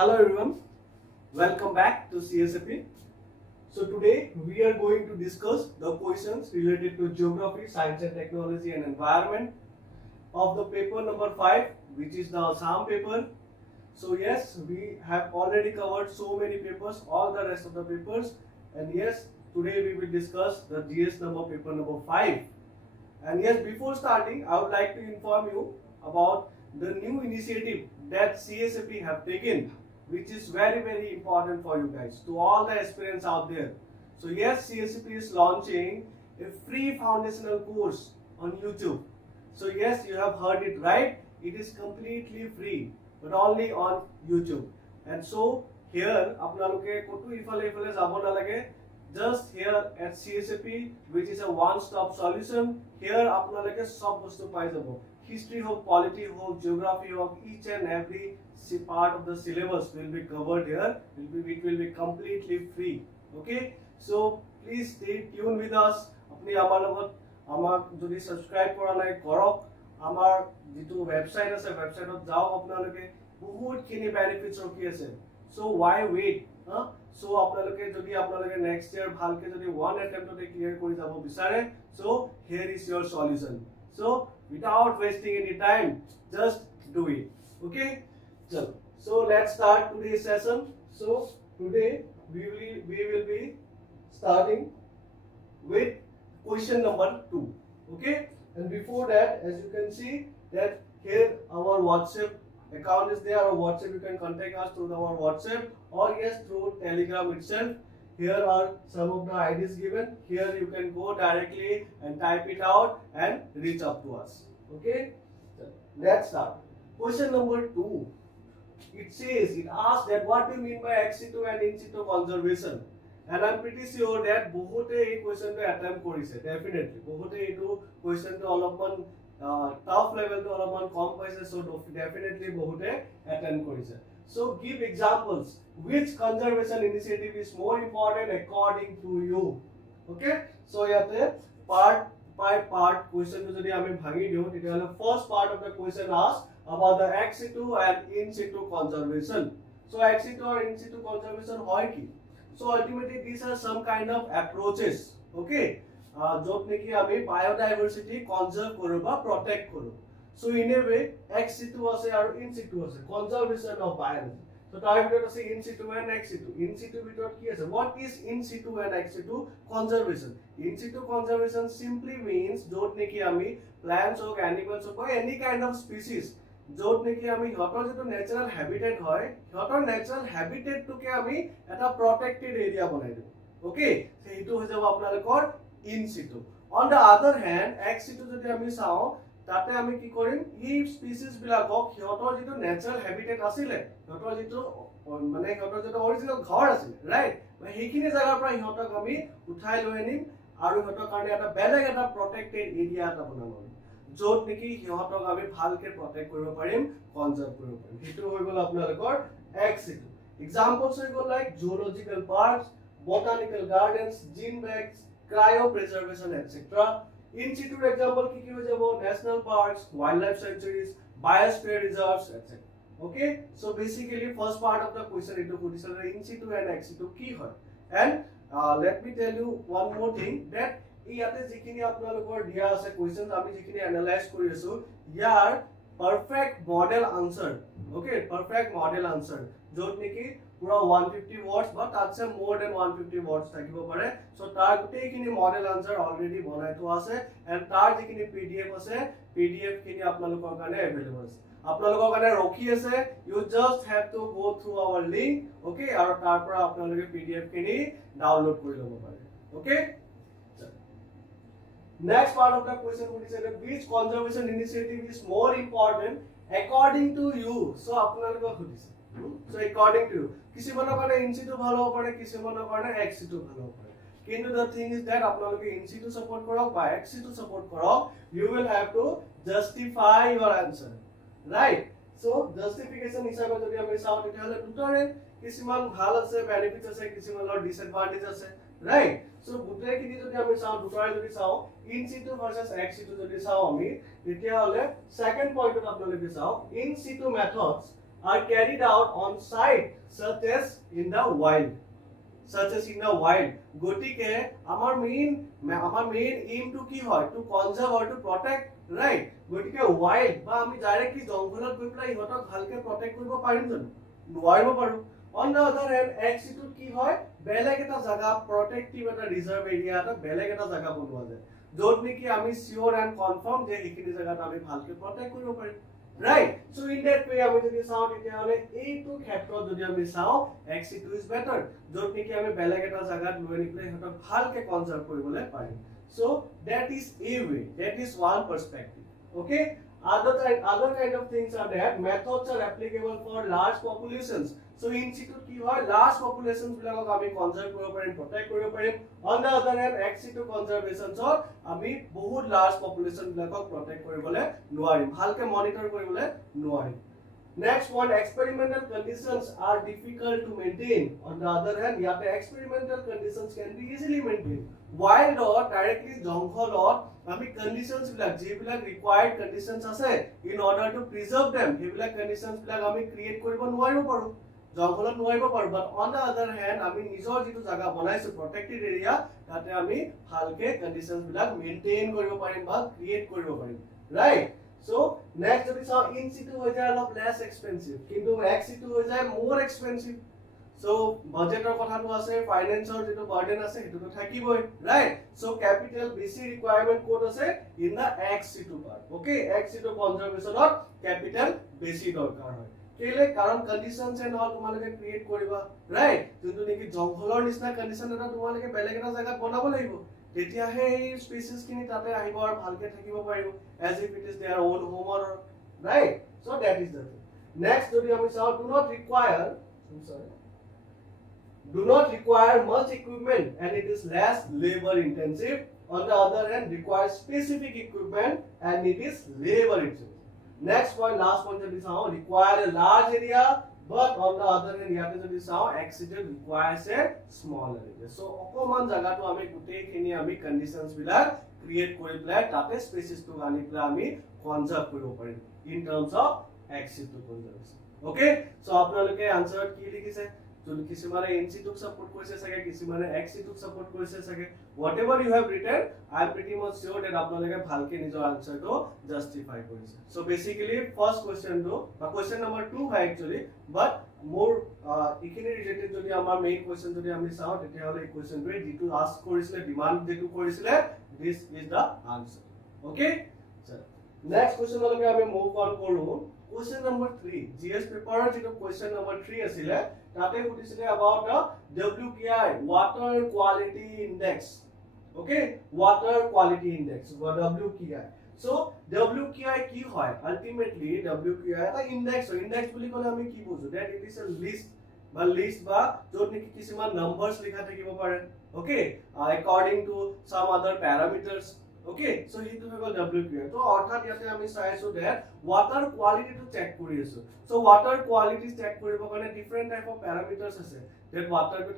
Hello everyone, welcome back to CSAP. So today we are going to discuss the questions related to geography, science and technology and environment of the paper number 5, which is the Assam paper. So yes, we have already covered so many papers, all the rest of the papers, and yes, today we will discuss the GS number paper number 5. And yes, before starting, I would like to inform you about the new initiative that CSAP have taken, which is very important for you guys, to all the aspirants out there. So yes, CSAP is launching a free foundational course on YouTube. So yes, you have heard it right, it is completely free, but only on YouTube. And so here, apnaloke kotu ifale jabo nalage, just here at CSAP, which is a one-stop solution, here apnaloke sob bostu pai jabo. History ho, polity ho, geography ho, each and every part of the syllabus will be covered here. It will be completely free. Okay, so please stay tuned with us. Apni amar logot amar jodi subscribe kora nai korok. Amar jitu website ase website ot jao apnaloke bahut kini benefits rokhi ase. So why wait? So apnaloke jodi apnaloke next year bhalke jodi one attempt ote clear kori jabo bisare, so here is your solution. So without wasting any time, just do it. Okay? So let's start today's session. So today we will be starting with question number 2. Okay? And before that, as you can see that here our WhatsApp account is there. Our WhatsApp, you can contact us through our WhatsApp or yes through Telegram itself. Here are some of the IDs given. Here you can go directly and type it out and reach up to us. Okay? So let's start. Question number 2. It asks that what do you mean by ex-situ and in-situ conservation? And I'm pretty sure that bohote ei question to attempt korise, definitely. Bohote etu question to alopman tough level to alopman kom paise, so definitely bohote attempt korise. So give examples. Which conservation initiative is more important according to you? Okay? So yate part by part question to jodi ami bhangi diu, tetiale first part of the question asks about the ex-situ and in-situ conservation. So ex-situ or in-situ conservation hoy ki? So ultimately these are some kind of approaches. Okay? Jot neki ami biodiversity conserve koro ba protect koro. So in a way, ex-situ ase aru in-situ ase, conservation of biology. So tar bhitor ase in-situ and ex-situ. In-situ bhitor ki ase? What is in-situ and ex-situ conservation? In-situ conservation simply means jot neki ami plants or animals or any kind of species য'ত নেকি আমি সিহঁতৰ যেটো natural habitat হয় সিহঁতৰ natural হ্যাবিটেটটোকে আমি এটা protected area বনাই দিওঁ ওকে সেইটো হৈ যাব আপোনালোকৰ ইন সিটু অন দা আদাৰ হ্যান্ড এক্স সিটু যদি আমি চাওঁ তাতে আমি কি কৰিম এই স্পিচিছ বিলাকক সিহঁতৰ যেটো নেচাৰেল হ্যাবিটেট আছিল সিহঁতৰ যেটো মানে সিহঁতৰ যেটো অৰিজিনাল ঘৰ আছিল ৰাইট সেইখিনি জায়গাৰ পৰা সিহঁতক আমি উঠাই লৈ আনিম আৰু সিহঁতৰ কাৰণে এটা বেলেগ এটা প্ৰটেক্টেড এৰিয়া এটা বনাম য'ত নেকি সিহঁতক আমি ভালকে প্ৰটেক্ট কৰিব পাৰিম কনজাৰ্ভ কৰিব পাৰিম সেইটো হৈ গ'ল আপোনালোকৰ এক্স সিটু এক্সাম্পলছ হৈ গ'ল like zoological parks botanical gardens gene banks cryopreservation etcetera in সিটুৰ এক্সাম্পল কি হৈ যাব national parks wild life sanctuaries biosphere reserves etcetera okay so basically first part of the question ইটো সুধিছিল in situ and ex situ কি হয় and let me tell you one more thing that ইয়াতে যিখিনি আপোনালোকৰ দিয়া আছে কোৱেশ্চনছ আমি যিখিনি এনালাইজ কৰি আছো ইয়াৰ perfect model answer okay perfect model answer য'ত নেকি পুৰা 150 ওয়াৰ্ডস বা তাতছে মোৰ দেন 150 ওয়াৰ্ডস থাকিব পাৰে সো তাৰ গোটেইখিনি মডেল আনসাৰ অলৰেডি বনাই থোৱা আছে এন্ড তাৰ যিখিনি পিডিএফ আছে পিডিএফ খিনি আপোনালোকৰ কাৰণে এভেইলেবল আছে আপোনালোকৰ কাৰণে ৰখি আছে you just have to go through our link okay আৰু তাৰ পৰা আপোনালোকে পিডিএফ খিনি ডাউনলোড কৰি ল'ব পাৰে okay Next part of the question would say that which conservation initiative is more important according to you? So apnaloke khudise. So according to you, kisi mono kare in situ bhalo hobo pare, kisi mono kare ex situ bhalo hobo pare. Kintu the thing is that apnaloke in situ support korok ba ex situ support korok, you will have to justify your answer, right? So justification hisabe jodi ami sao tetihole dutore kisiman bhal ase benefits ase kisimanor disadvantage ase right so gutai kini jodi ami sao dutore jodi sao in situ versus ex situ jodi sao ami tetihole second point ot apnaloke sao in situ methods are carried out on site such as in the wild. গতিকে আমাৰ main aim to কি হয় to conserve or to protect, right? গতিকে wild বা আমি directly জংঘলত গৈ পেলাই ইহঁতক ভালকে protect কৰিব পাৰিম জানো? নোৱাৰিব পাৰো। On the other hand, ex-situ কি হয় বেলেগ এটা জায়গা protective এটা reserve area এটা বেলেগ এটা জায়গা বনোৱা যায় য'ত নেকি আমি sure and confirm যে এইখিনি জায়গাত আমি ভালকে protect কৰিব পাৰিম, right? So in that way আমি যদি চাও তেতিয়াহলে এইটো ক্ষেত্ৰত যদি আমি চাও ex-situ is better য'ত নেকি আমি বেলেগ এটা জায়গাত লৈ নিলে ইহঁতক ভালকে কনজাৰ্ভ কৰিবলৈ পাৰিম। So that is a way, that is one perspective, okay? Other kind of things are there. Methods are applicable for large populations. So in situ ki hoy large populations bilakok ami conserve koribo parim, protect koribo parim. On the other hand, ex situ conservation or ami bahut large population bilakok protect koribole noarim, bhalke monitor koribole noarim. Next one, experimental conditions are difficult to maintain. On the other hand, yate experimental conditions can be easily maintained. Wild or directly jongholot ami conditions bilak jebilak required conditions ase in order to preserve them, hebilak conditions bilak ami create koribo noaribo paru, jongholot noaribo paru. But on the other hand, ami nijor jitu jaga banaisu protected area tate ami bhalke conditions bilak maintain koribo parim ba create koribo parim, right? So next যদি চাও in situ হৈ যায় অলপ less expensive কিন্তু ex situ হৈ যায় more expensive. So বাজেটৰ কথাটো আছে, ফাইনান্সৰ যেটো বাৰ্ডেন আছে হেতুটো থাকিবই, right? So capital বেছি requirement কোড আছে in the ex situ part, okay? Ex situ conservationত capital বেছি দৰকাৰ হয় কেলে কাৰণ কন্ডিশনস এন্ড অল তোমালোকে ক্ৰিয়েট কৰিবা, right? যোনটো নেকি জংঘলৰ নিচিনা কন্ডিশন এটা তোমালোকে বেলেগ এটা জায়গাত বনাব লাগিব তেতিয়া এই স্পেসিস খিনি তাতে আহিব আৰু ভালকে থাকিব পাৰিব as if it is their own home or, right? So that is the thing. Next যদি আমি চাও do not require much equipment and it is less labor intensive. On the other hand, requires specific equipment and it is labor intensive. Next point, last point যদি চাও require a large area, but on the other hand ইয়াতে যদি চাও accident requires a small area. So অকমান জায়গাটো আমি গুটেইখিনি আমি conditions বিলাক create কৰি পেলাই তাতে স্পেসিসটো আনি পেলাই আমি কনজাৰ্ভ কৰিব পাৰিম in terms of ex situ conservation, okay? So আপোনালোকে আনসাৰ কি লিখিছে যদি কিছুমানে in situ সাপোৰ্ট কৰিছে সাগে কিছুমানে ex situ সাপোৰ্ট কৰিছে সাগে whatever you have written, I am pretty much sure that আপোনালোকে ভালকে নিজৰ আনসাৰটো জাস্টিফাই কৰিছে. So basically first question to বা question number 2 হয় actually, but more ইখিনি ৰিলেটেড যদি আমাৰ মেইন কোৱেশ্চন যদি আমি চাও তেতিয়া হলে এই কোৱেশ্চনটোৱে যেটো আস্ক কৰিছিলে ডিমান্ড যেটো কৰিছিলে this is the answer, okay? So next question লকে আমি মুভ অন কৰো. Question number 3 GS paper যেটো question number 3 আছিল তাতে সুধিছিলে about the WQI, water quality index, okay? Water quality index or WQI. So WQI কি হয় ultimately WQI এটা ইনডেক্স হয়. ইনডেক্স বুলি ক'লে আমি কি বুঝো that it is a list বা য'ত নেকি কিছুমান নাম্বাৰস লিখা থাকিব পাৰে, okay? According to some other parameters, okay? So হিটো হৈ গ'ল WQI. তো অৰ্থাৎ ইয়াতে আমি চাইছো that water quality to check কৰি আছো. So water quality check কৰিব কাৰণে different type of parameters আছে that water টো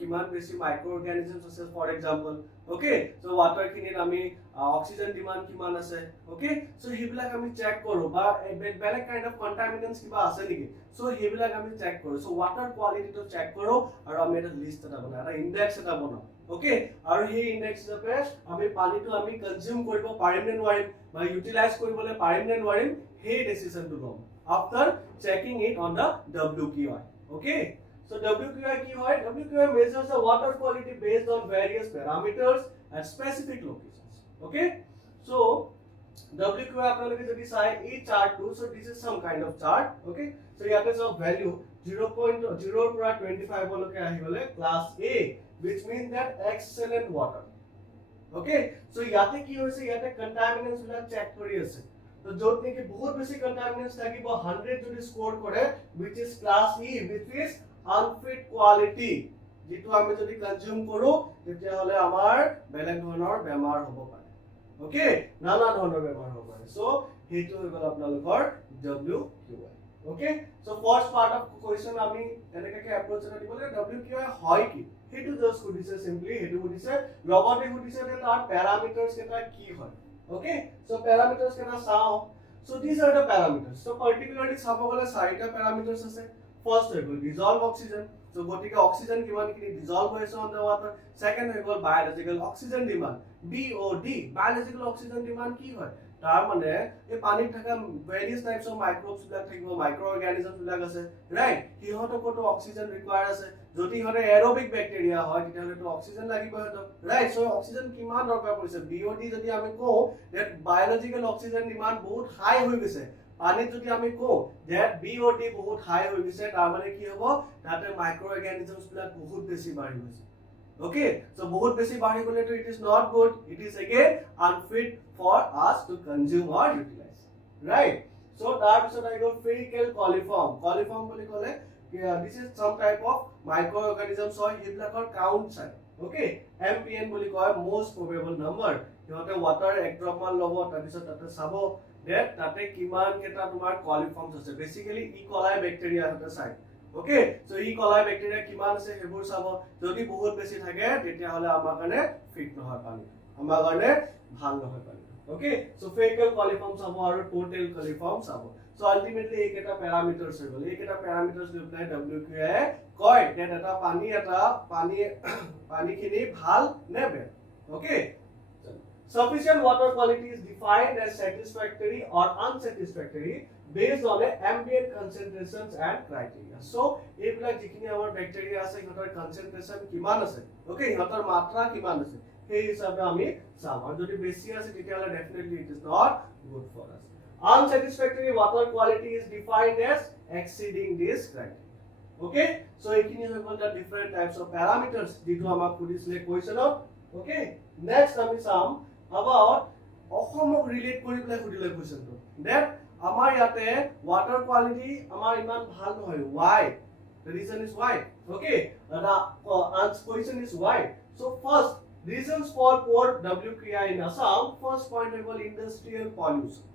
কিমান বেছি microorganisms আছে for example, okay? So water খিনিত আমি oxygen demand কিমান আছে, okay? So হেবিলাক আমি চেক কৰো বা বেলেগ kind of contaminants কিবা আছে নেকি, so হেবিলাক আমি চেক কৰো. So water quality to check কৰো আৰু আমি এটা লিষ্ট এটা বনাও, এটা ইনডেক্স এটা বনাও, okay? আৰু সেই ইনডেক্স হিচাপে আমি পানীটো আমি কনজিউম কৰিব পাৰিম নে নোৱাৰিম বা ইউটিলাইজ কৰিবলৈ পাৰিম নে নোৱাৰিম সেই ডিসিশনটো লম after checking it on the WQI, okay? So WQI কি হয় WQI measures the water quality based on various parameters at specific locations, okay? So WQI আপোনালোকে যদি চাই এই চাৰ্টটো, so this is some kind of chart, okay? So ইয়াতে সব value 0.0 পৰা 25 লকে আহিবলে class A, which means that excellent water, okay? So ইয়াতে কি হৈছে ইয়াতে contaminants বিলাক চেক কৰি আছে. তো য'ত নেকি বহুত বেছি contaminants থাকিব 100 যদি স্কোৰ কৰে which is class E, which is unfit quality, যেটো আমি যদি কনজিউম কৰো তেতিয়া হলে আমাৰ বেলেগ ধৰণৰ বেমাৰ হ'ব পাৰে, okay? নানা ধৰণৰ বেমাৰ হ'ব পাৰে. So হেতু হৈ গ'ল আপোনালোকৰ WQI, okay? So first part of question আমি এনেকৈ এপ্ৰোচ এটা দিব লাগে WQI হয় কি হেতু জাস্ট সুধিছে, সিম্পলি হেতু সুধিছে, লগতে সুধিছে যে তাৰ প্যাৰামিটাৰস কেটা কি হয়, okay? So parameters কেটা চাও. So these are the parameters. So particularly চাব গলে চাৰিটা parameters আছে. First হৈ গল dissolve oxygen. So গতিকে oxygen কিমানখিনি dissolve হৈছে on the water. Second হৈ গল biological oxygen demand. BOD biological oxygen demand কি হয়? তাৰ মানে এই পানীত থকা various types of microbes বিলাক থাকিব, microorganisms বিলাক আছে, right? সিহঁতকতো অক্সিজেন ৰিকোয়াৰ আছে। যদি হৰে aerobic bacteria হয় তেতিয়াহলে তো অক্সিজেন লাগিব হয়তো, right? So অক্সিজেন কিমান দৰকাৰ পৰিছে? BOD যদি আমি কওঁ that biological oxygen demand বহুত হাই হৈ গৈছে। পানীত যদি আমি কওঁ that BOD বহুত হাই হৈ গৈছে, তাৰ মানে কি হ'ব? তাতে microorganisms বিলাক বহুত বেছি বাঢ়ি গৈছে। Okay, so বহুত বেছি বাঢ়ি গলে তো it is not good, it is again unfit for us to consume or utilize, right? So তাৰ পিছত আহি গল spherical coliform. Coliform বুলি ক'লে this is some type of microorganisms হয়, এইবিলাকৰ count চাই, okay? MPN বুলি কয় most probable number। সিহঁতে water এক drop মান ল'ব, তাৰ পিছত তাতে চাব that তাতে কিমান কেটা তোমাৰ coliforms আছে, basically E. coli bacteria হতে চাই। Okay, so E. coli bacteria কিমান আছে হেবোৰ চাব, যদি বহুত বেছি থাকে তেতিয়াহলে আমাৰ কাৰণে ফিট নহয় পানী, আমাৰ কাৰণে ভাল নহয় পানী। Okay, so spherical coliform চাব আৰু total coliform চাব। So ultimately এইকেটা parameters হৈ গল, এইকেটা parameters লৈ পেলাই WQA কয় যে এটা পানীখিনি ভাল নে বেয়া। Okay, sufficient water quality is defined as satisfactory or unsatisfactory based on ambient concentrations and criteria. So এইবিলাক যিখিনি আমাৰ ব্যাকটেৰিয়া আছে ইহঁতৰ কনসেন্ট্ৰেশন কিমান আছে, ওকে, ইহঁতৰ মাত্ৰা কিমান আছে সেই হিচাপে আমি চাম। আৰু যদি বেছি আছে তেতিয়াহলে definitely it is not good for us. Unsatisfactory water quality is defined as exceeding this criteria. Okay, so এইখিনি হৈ গল the different types of parameters যিটো আমাক সুধিছিলে কোৱেশ্চনত। Okay, next আমি চাম about অসমক ৰিলেট কৰি পেলাই সুধিলে কোৱেশ্চনটো that আমাৰ ইয়াতে water quality আমাৰ ইমান ভাল নহয়, why? The reason is why. Okay, the question is why. So first, reasons for poor WQI in Assam. First point is industrial pollution.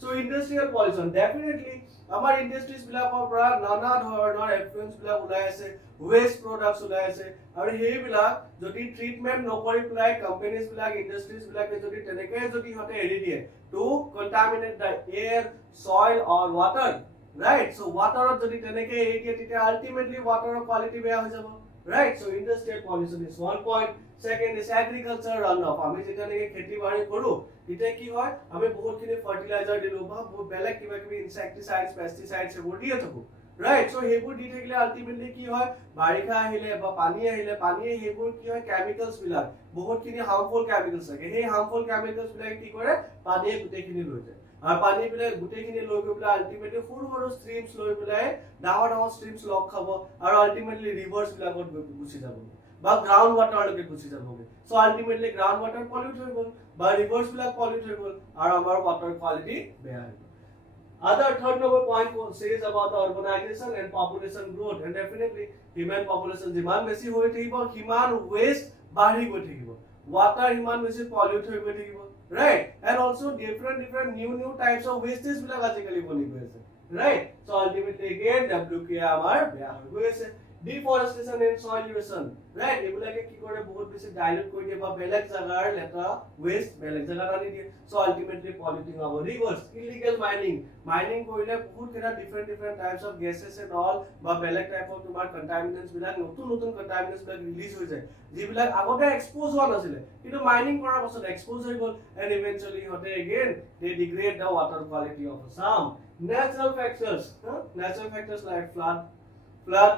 So industrial pollution, definitely আমাৰ industries বিলাকৰ পৰা নানা ধৰণৰ effluents বিলাক ওলাই আছে, waste products ওলাই আছে, আৰু সেইবিলাক যদি ট্ৰিটমেন্ট নকৰি পেলাই কোম্পানীজ বিলাক ইন্ডাষ্ট্ৰিজ বিলাকে যদি তেনেকৈ যদি হতে এৰি দিয়ে to contaminate the air, soil or water, right? So water যদি তেনেকৈ এৰি দিয়ে তেতিয়া ultimately water quality বেয়া হৈ যাব, right? So industrial pollution is one point. Second is agriculture runoff. আমি যেতিয়া নেকি খেতি বাড়ি কৰো তেতিয়া কি হয়, আমি বহুতখিনি ফাৰ্টিলাইজাৰ দিলো বা বহুত বেলেগ কিবা কিবি ইনসেক্টিসাইডস পেস্টিসাইডস এইবোৰ দিয়ে থাকো, right? So সেইবোৰ দি থাকিলে আলটিমেটলি কি হয়, বাৰিষা আহিলে বা পানী সেইবোৰ কি হয়, কেমিক্যালস বিলাক বহুতখিনি হাৰ্মফুল কেমিক্যালস থাকে, সেই হাৰ্মফুল কেমিক্যালস বিলাক কি কৰে, পানীয়ে গুটেখিনি লৈ যায়, আৰু পানী বিলাক গুটেখিনি লৈ গৈ পেলাই আলটিমেটলি সৰু সৰু ষ্ট্ৰীমছ লৈ পেলাই ডাঙৰ ডাঙৰ ষ্ট্ৰীমছ লগ খাব, আৰু আলটিমেটলি ৰিভাৰ্স বিলাকত গুচি যাব বা গ্ৰাউন্ড ওয়াটাৰলৈকে গুচি যাবগে। So ultimately ground water pollute হৈ গল বা ৰিভাৰ্স বিলাক পলিউট হৈ গল, আৰু আমাৰ ওয়াটাৰ কোৱালিটি বেয়া হৈ গল। Other third number point says about the urbanization and population growth, and definitely human population যিমান বেছি হৈ থাকিব সিমান waste বাঢ়ি গৈ থাকিব, water সিমান বেছি pollute হৈ গৈ থাকিব, right? And also different new types of wastes বিলাক আজিকালি বনি গৈ আছে, right? So ultimately again WQI আমাৰ বেয়া হৈ গৈ আছে। Deforestation and soil erosion, right? এইবিলাকে কি কৰে, বহুত বেছি ডাইলুট কৰি দিয়ে বা বেলেগ জাগাৰ লেটা ওয়েস্ট বেলেগ জাগাত আনি দিয়ে, so ultimately polluting our rivers. Illegal mining কৰিলে বহুত কেটা different types of gases and all বা বেলেগ টাইপ অফ তোমাৰ কন্টামিনেন্টস বিলাক নতুন কন্টামিনেন্টস বিলাক ৰিলিজ হৈ যায়, যিবিলাক আগতে এক্সপোজ হোৱা নাছিলে কিন্তু মাইনিং কৰাৰ পাছত এক্সপোজ হৈ গল, and eventually হতে again they degrade the water quality of Assam. Natural factors like flood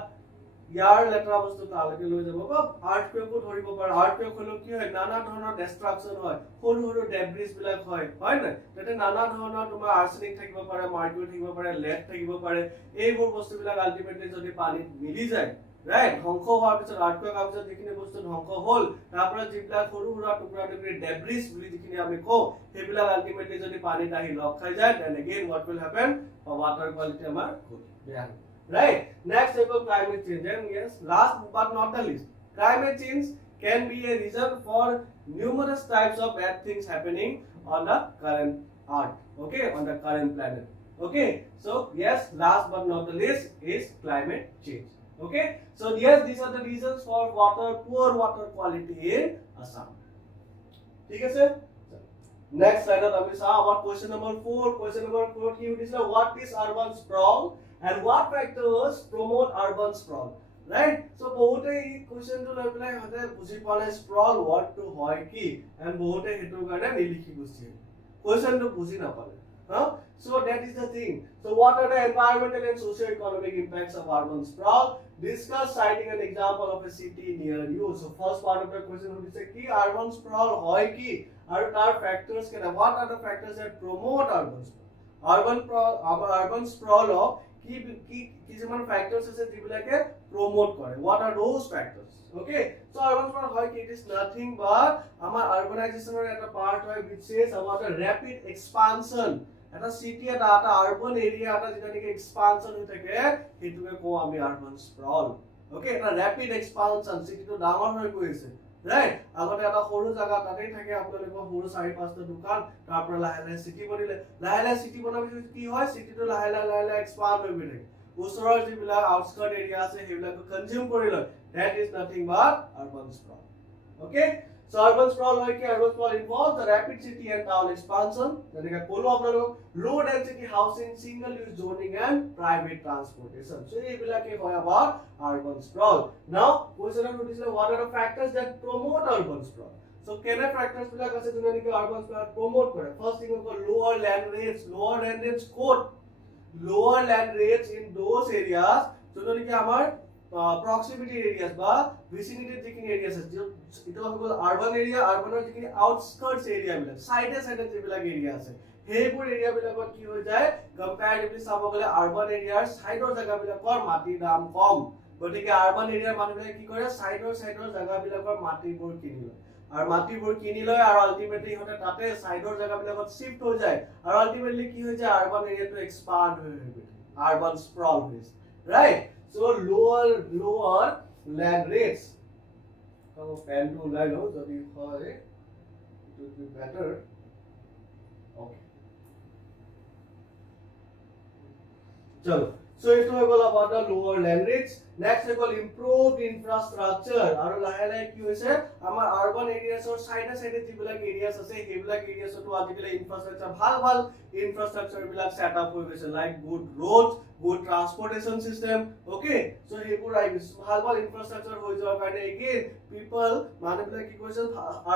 year letter বস্তু তালৈকে লৈ যাব বা আৰ্থকুৱেকো ধৰিব পাৰে, আৰ্থকুৱেক হলেও কি হয়, নানা ধৰণৰ ডিষ্ট্ৰাকচন হয়, সৰু ডেব্ৰিজ বিলাক হয় না, তাতে নানা ধৰণৰ তোমাৰ আৰ্ছেনিক থাকিব পাৰে, মাৰ্কুৰী থাকিব পাৰে, লেড থাকিব পাৰে, এইবোৰ বস্তুবিলাক আলটিমেটলি যদি পানীত মিলি যায়, ৰাইট, ধ্বংস হোৱাৰ পিছত আৰ্থকুৱেক হোৱাৰ পিছত যিখিনি বস্তু ধ্বংস হ'ল তাৰ পৰা যিবিলাক সৰু টুকুৰা ডেব্ৰিজ বুলি যিখিনি আমি কওঁ সেইবিলাক আলটিমেটলি যদি পানীত আহি লগ খাই যায়, then again what will happen, water quality আমাৰ বেয়া হ'ব। Right, next is climate change, and yes, last but not the least, climate change can be a reason for numerous types of bad things happening on the current earth, okay, on the current planet. Okay, so yes, last but not the least is climate change. Okay, so yes, these are the reasons for poor water quality in Assam. ठीक है sir? Next slide we saw about question number 4. Question number 4 কি সুধিছিলে what is urban sprawl and what factors promote urban sprawl, right? So বহুতে এই question টো লৈ পেলাই হতে বুজি পালে sprawl what to হয় কি and বহুতে হেতু কাৰণে নিলিখি গুছি question টো বুজি নাপালে so that is the thing. So what are the environmental and socio-economic impacts of urban sprawl? Discuss citing an example of a city near you. So first part of the question is ki urban sprawl hoy ki are tar factors ke what are the factors that promote urban sprawl? Urban sprawl of ki kichuman factors ase jibilake promote kore. What are those factors? Okay, so urban sprawl hoy ki it is nothing but amar urbanization or eta part hoy which says about a rapid expansion. এটা সিটি এটা urban area এটা যেটা নাকি expansion হৈ থাকে হেতুকে কো আমি urban স্প্রল okay এটা র‍্যাপিড এক্সপানশন সিটিটো ডাঙৰ হৈ গৈছে ৰাইট আগতে এটা সৰু জায়গা তাতেই থাকে আপোনালোকৰ সৰু 4-5টা দোকান তাৰ পৰা লাহে সিটি বনিলে লাহে সিটি বনাৰ পিছত কি হয় সিটিটো লাহে এক্সপান্ড হৈ গৈ থাকে ওচৰৰ যিবিলাক আউটস্কাৰ্ট এৰিয়া আছে সেইবিলাক কনজিউম কৰি লয় that is nothing but urban sprawl okay. So urban sprawl like urban sprawl involves the rapid city and town expansion. Then you can low density housing, single use zoning and private transportation. So ये बिला के होया about urban sprawl. Now question number 2 is what are the factors that promote urban sprawl? So केने factors बिला कैसे जो है कि urban sprawl promote करे. First thing is lower land rates quote lower land rates in those areas जो है कि हमार proximity areas বা vicinity যিখিনি areas আছে এটা হল urban area urban যিখিনি outskirts area বিলাক সাইডে যিবিলাক area আছে হেইবোৰ area বিলাকত কি হৈ যায় comparatively চাব গলে urban area সাইডৰ জায়গাবিলাকৰ মাটিৰ দাম কম গতিকে urban area মানুহবিলাকে কি কৰে সাইডৰ জায়গাবিলাকৰ মাটিবোৰ কিনি লয় আৰু মাটিবোৰ কিনি লয় আৰু আলটিমেটলি হতে তাতে সাইডৰ জায়গাবিলাকত শিফট হৈ যায় আৰু আলটিমেটলি কি হৈ যায় urban area টো এক্সপান্ড হৈ গৈ urban sprawl হৈছে right. So lower land rates. Now pen to line ho jodi hoy it would be better. Okay. Chalo. So it was about the lower land rates. Next we call improved infrastructure. Aru lahe ki hoise amar urban areas or side jibilak areas ase hebilak areas to ajikale infrastructure bhal infrastructure bilak set up hoy goise like good roads, good transportation system. Okay, so hebur I bhal infrastructure hoy jaw karone again people manubila ki koise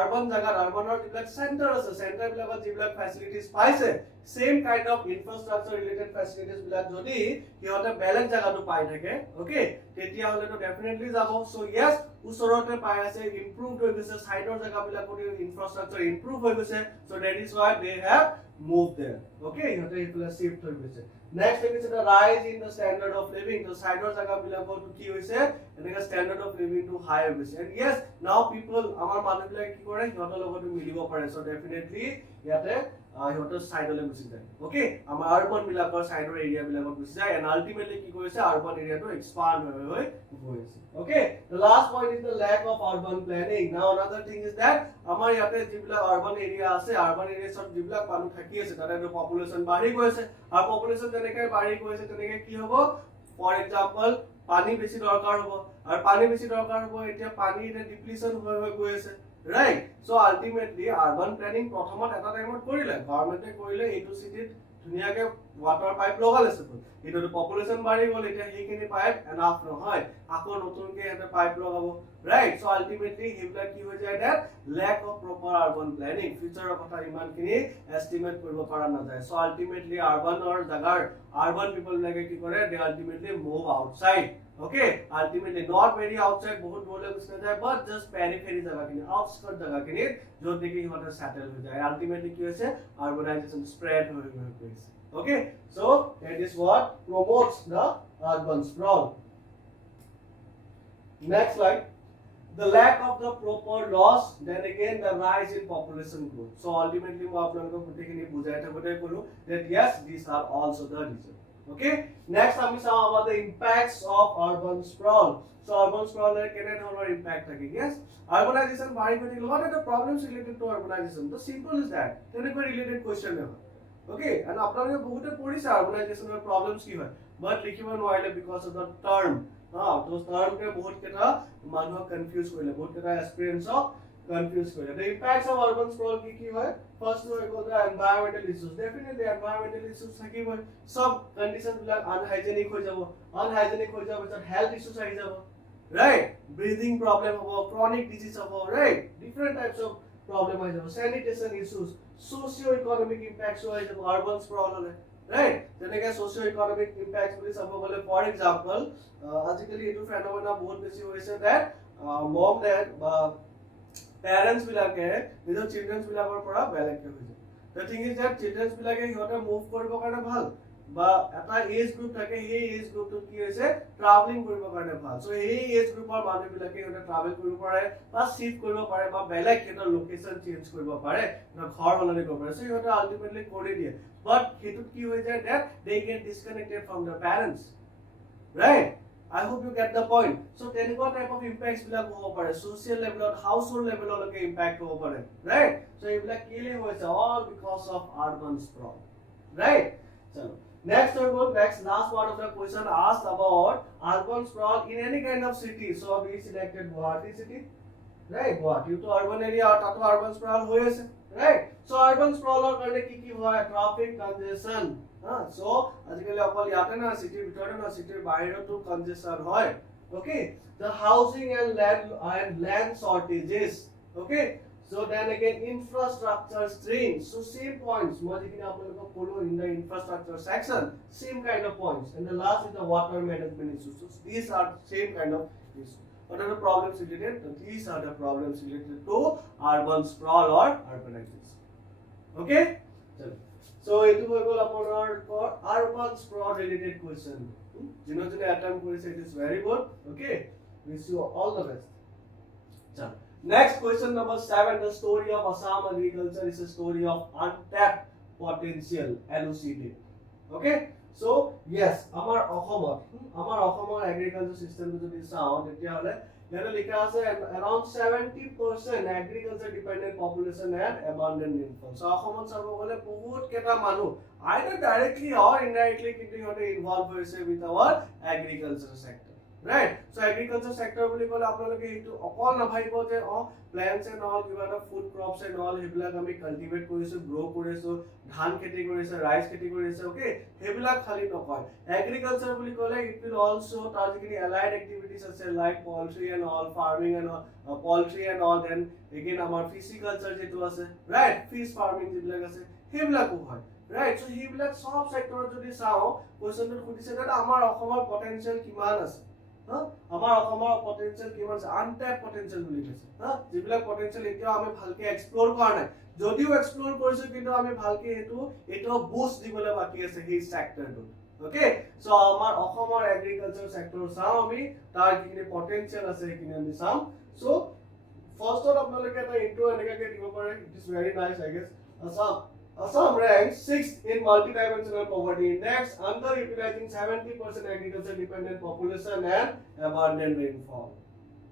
urban jagar urban or jibilak center ase center bilak jibilak facilities paise same kind of infrastructure related facilities bilak jodi kihote balance jaga to pai thake okay তেতিয়া হলে তো definitely যাব so yes উচৰতে পাই আছে ইমপ্ৰুভড হৈ গৈছে সাইডৰ জায়গাবিলাকৰ infrastructure improve হৈ গৈছে so that is why they have move there okay ইহতে ইফালে শিফট হৈ গৈছে next is the rise in the standard of living তো সাইডৰ জায়গাবিলাকৰ কি হৈছে এনেকা standard of living too high হৈ গৈছে এন্ড ইয়েস নাও পিপল আমাৰ মানুহবিলাক কি কৰে সিহঁতৰ লগত মিলিব পাৰে সো ডেফিনেটলি ইয়াতে ইহতৰ সাইডলে গুছি যায় ওকে আমাৰ আৰবান বিলাকৰ সাইডৰ এৰিয়া বিলাকত গুছি যায় এন্ড আলটিমেটলি কি কৰিছে আৰবান এৰিয়াটো এক্সপান্ড হৈ গৈছে okay. The last point is the lack of urban planning. Now another thing is that আমাৰ ইয়াতে যিবিলাক urban area আছে urban areas ত যিবিলাক মানুহ থাকি আছে তাতে population বাঢ়ি গৈছে আৰু population যেনেকৈ বাঢ়ি গৈছে তেনেকৈ কি হ'ব for example পানী বেছি দৰকাৰ হ'ব আৰু পানী বেছি দৰকাৰ হ'ব এতিয়া পানী ডিপ্লিশন হৈ গৈ আছে right. So ultimately urban planning প্ৰথমত এটা টাইমত কৰিলে গভৰ্নমেন্টে কৰিলে এইটো সিটিত ধুনিয়াকে ওয়াটার পাইপ লগালে সপোজ এটা পপুলেশন বাঢ়ি গল এটা হেখিনি পাইপ এনাফ নহয় আকৌ নতুনকে এটা পাইপ লগাবো রাইট সো আলটিমেটলি হেবলা কি হৈ যায় that lack of proper urban planning ফিউচাৰৰ কথা ইমানখিনি এস্টিমেট কৰিব পৰা নাযায় সো আলটিমেটলি আৰবান অৰ জাগাৰ আৰবান পিপল লাগে কি কৰে they ultimately move outside okay ultimately not very outside বহুত দূৰলৈ গুচি যায় but just periphery জায়গাখিনি আউটস্কার্ট জায়গাখিনি য'ত দেখি ইহঁতে সেটেল হৈ যায় আলটিমেটলি কি হৈছে urbanization spread হৈ গৈছে okay so that is what promotes the urban sprawl. Next slide. The lack of the proper laws, then again the rise in population growth. So ultimately মই আপোনালোকক গোটেইখিনি বুজাই থাকোতে ক'লো that yes these are also the reason. Okay, next আমি চাওঁ about the impacts of urban sprawl. So urban sprawl এর কেনে ধৰণৰ impact থাকে yes urbanization বাঢ়ি গৈ থাকিলে what are the problems related to urbanization? The simple is that তেনেকৈ related question নহয় okay and আপোনালোকে বহুতে পঢ়িছে urbanization এর problems কি হয় but লিখিব নোৱাৰিলে because of the term তো term কে বহুত কেটা মানুহ কনফিউজ কৰিলে বহুত কেটা experience of confuse kore. The impacts of urban sprawl ki hoy? First hoy gol the environmental issues. Definitely environmental issues thakibo. Some conditions bilak unhygienic hoy jabo. Unhygienic hoy jabo tar health issues ahi jabo. Right? Breathing problem hobo, chronic disease hobo, right? Different types of problem ahi jabo. Sanitation issues, socio-economic impacts hoy jabo urban sprawl hole. Right? Jeneke socio-economic impacts boli sabo gole, for example, আজিকালি etu phenomena bahut beshi hoise that mom dad parents bilake nijor children bilakor pora belek ke hoise. The thing is that children bilake hihote move koribo karone bhal ba eta age group thake, hey age group to ki hoise traveling koribo karone bhal. So hey age group or manu bilake hihote travel koribo pare ba shift koribo pare ba belek eta location change koribo pare na ghar holani koribo pare. So hihote ultimately kori diye, but hitut ki hoy jay that they get disconnected from their parents, right? I hope you get the point. So what type of impacts bilak hobo pare, social level or household level loke impact hobo pare, right? So ebilak kile hoise all because of urban sprawl, right? Chalo, next last part of the question asked about urban sprawl in any kind of city. So we selected Guwahati city, right? Guwahati to urban area tato urban sprawl hoise, right? So urban sprawl or karone ki hoy, traffic congestion. So আজিকালি অকল ইয়াতে না সিটিৰ ভিতৰতে না সিটিৰ বাহিৰতো congestion হয়. Okay, the housing and land shortages. Okay, so then again infrastructure strains. So same points মই যিখিনি আপোনালোকক কলো in the infrastructure section, same kind of points. And the last is the water management issues. So these are same kind of issues. What are the problems related? These are the problems related to urban sprawl or urbanization. Okay, chalo. So etu hoy gol aponar urban sprawl related question. Jino jone attempt korise, it is very good. Okay, wish you all the best. Chalo, next question number 7. The story of Assam agriculture is a story of untapped potential. Elucidate. Okay, so yes, amar Ahomor agriculture system to jodi sao tetia hole yate likha ase around 70% agriculture dependent population and abundant rainfall. So Ahomor sabo gole bahut keta manu either directly or indirectly kintu hote involved hoise with our agriculture sector, right? So agriculture sector boli gole apnaloke etu okol na bhaibo je plants and all kiba ta food crops and all hebilak ami cultivate korisu, grow korisu, dhan kheti korisu, rice kheti korisu. Okay, hebilak khali nokoy. Agriculture boli gole it will also tar jikini allied activities ase like poultry and all, farming and all, poultry and all, then again amar pisciculture jetu ase, right? Fish farming jebilak ase hebilak hoy, right? So hebilak sob sector jodi sao question to khudise that amar Ahomor potential kiman ase, আমাৰ অসমৰ potential কিমান আছে, আনটেপ potential বুলি কৈছে। যিবিলাক potential এতিয়া আমি ভালকে এক্সপ্লোৰ কৰা নাই, যদিও এক্সপ্লোৰ কৰিছো কিন্তু আমি ভালকে এটো বুষ্ট দিবলৈ বাকি আছে সেই সেক্টৰটো। ওকে, সো আমাৰ অসমৰ এগ্ৰিকালচাৰ সেক্টৰ চাও আমি তাৰ কিনে পটেনশিয়াল আছে কিনে আমি চাম। সো ফাৰ্স্টত আপোনালোকে এটা ইন্ট্ৰো এনেকাকে দিব পাৰে, it is very nice I guess. Assam ranks 6th in multidimensional poverty index, underutilizing 70% agriculture dependent population and abundant rainfall.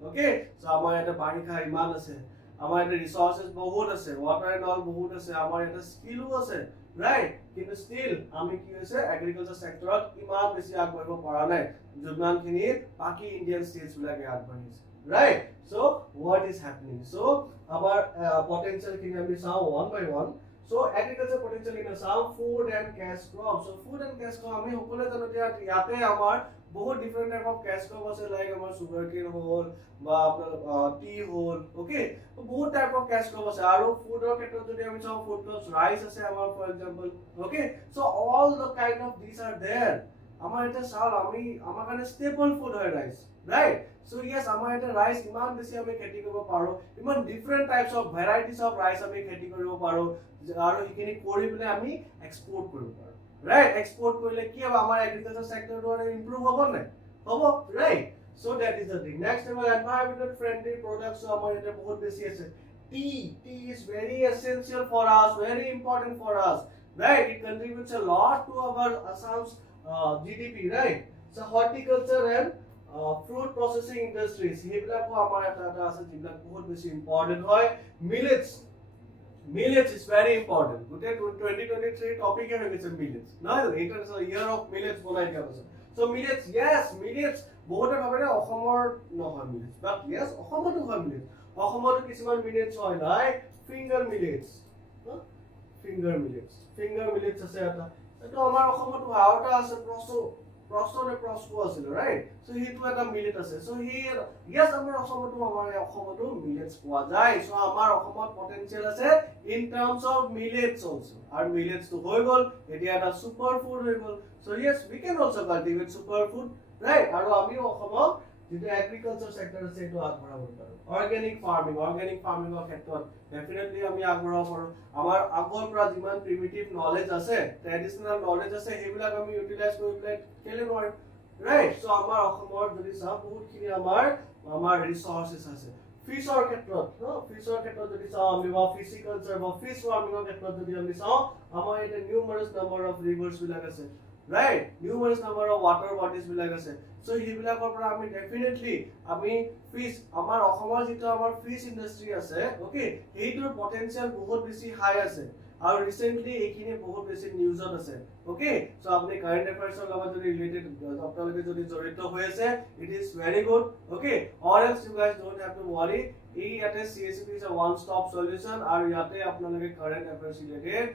Okay, so amar eta barikha iman ase, amar eta resources bahut ase, water and all bahut ase, amar eta skill ase, right? Kintu still ami ki hoise agriculture sector iman beshi agbahibo para nai jiman khini baki Indian states bilake agbahiছে, right? So what is happening? So amar potential khini ami sao one by one. So agriculture potential in Assam, food and cash crops. So food and cash crop ami hokole jano je yate amar bahut different type of cash crop ase, like amar sugarcane hol ba apnar tea hol. Okay, so bahut type of cash crop ase aru food or khetrot jodi ami chao food crops, rice ase amar for example. Okay, so all the kind of these are there. Amar eta saal ami amar kane staple food hoy rice, right? So yes, amar eta rice iman beshi ami kheti koribo paro, iman different types of varieties of rice ami kheti koribo paro aru ikini kori bile ami export koribo paro, right? Export korile ki hobo amar agriculture sector to improve hobo na hobo, right? So that is the thing. Next level environmental friendly products. So amar eta bahut beshi ase. Tea is very essential for us, very important for us, right? It contributes a lot to our Assam's GDP, right? So horticulture and fruit processing industries hebilako amar eta ase jibilak bahut beshi important hoy. Millets is very important. Today 2023 topic here is millets. Now international year of millets bonai dia ase. So millets, yes, millets bahut bhabe Ahomor no hoy millets, but yes Ahomor to hoy millets. অসমতো কিছুমান millets হয় like finger millets finger millets আছে এটা এটো আমাৰ অসমতো আউটা আছে প্ৰশ্ন আছিল ৰাইট সো হেতু এটা মিলেট আছে সো হি ইয়েস আমাৰ অসমতো মিলেটছ পোৱা যায় সো আমাৰ অসমত পটেনশিয়াল আছে in terms of millets also আৰু মিলেটছ তো হৈ গল এতিয়া এটা সুপাৰ ফুড হৈ গল so yes we can also cultivate super food right আৰু আমি অসমত যেটো এগ্ৰিকালচাৰ সেক্টৰ আছে এটো আগবঢ়াব পাৰো অৰ্গেনিক ফাৰ্মিংৰ ক্ষেত্ৰত ডেফিনেটলি আমি আগবঢ়াব পাৰো আমাৰ আগৰ পৰা যিমান প্ৰিমিটিভ নলেজ আছে ট্ৰেডিশনাল নলেজ আছে হেবিলাক আমি ইউটিলাইজ কৰি প্লে কেলে নোৱাৰিম ৰাইট সো আমাৰ অসমৰ যদি চাও বহুতখিনি আমাৰ ৰিসোৰ্সেস আছে ফিশৰ ক্ষেত্ৰত যদি চাও আমি বা ফিশিকালচাৰ বা ফিশ ফাৰ্মিংৰ ক্ষেত্ৰত যদি আমি চাও আমাৰ এটা নিউমাৰাস নাম্বাৰ অফ ৰিভাৰ্স বিলাক আছে right numerous number of water bodies বিলাক আছে so হিবিলাকৰ পৰা আমি ডেফিনেটলি আমি ফিশ আমাৰ অসমৰ যেটো আমাৰ ফিশ ইন্ডাষ্ট্ৰি আছে ওকে হেইটোৰ পটেনশিয়াল বহুত বেছি হাই আছে আৰু ৰিসেন্টলি এইখিনি বহুত বেছি নিউজত আছে ওকে সো আপুনি কাৰেন্ট এফেয়াৰ্সৰ লগত যদি ৰিলেটেড আপোনালোকে যদি জড়িত হৈ আছে it is very good okay or else you guys don't have to worry এই ইয়াতে CSP is a one stop solution আৰু ইয়াতে আপোনালোকে current affairs related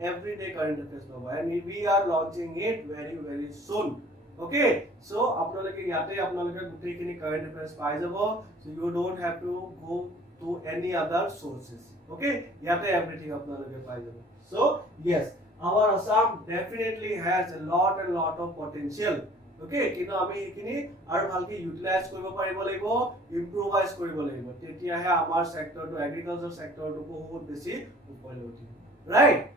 everyday current affairs nova and we are launching it very soon okay so apnaloke yate apnaloke guteikini current affairs pai jabo so you don't have to go to any other sources okay yate everything apnaloke pai jabo so yes our Assam definitely has a lot of potential okay kino ami ekini aru bhalke utilize koribo paribo lagibo improvise koribo lagibo tetia he amar sector to agriculture sector to bahut beshi upore uthi right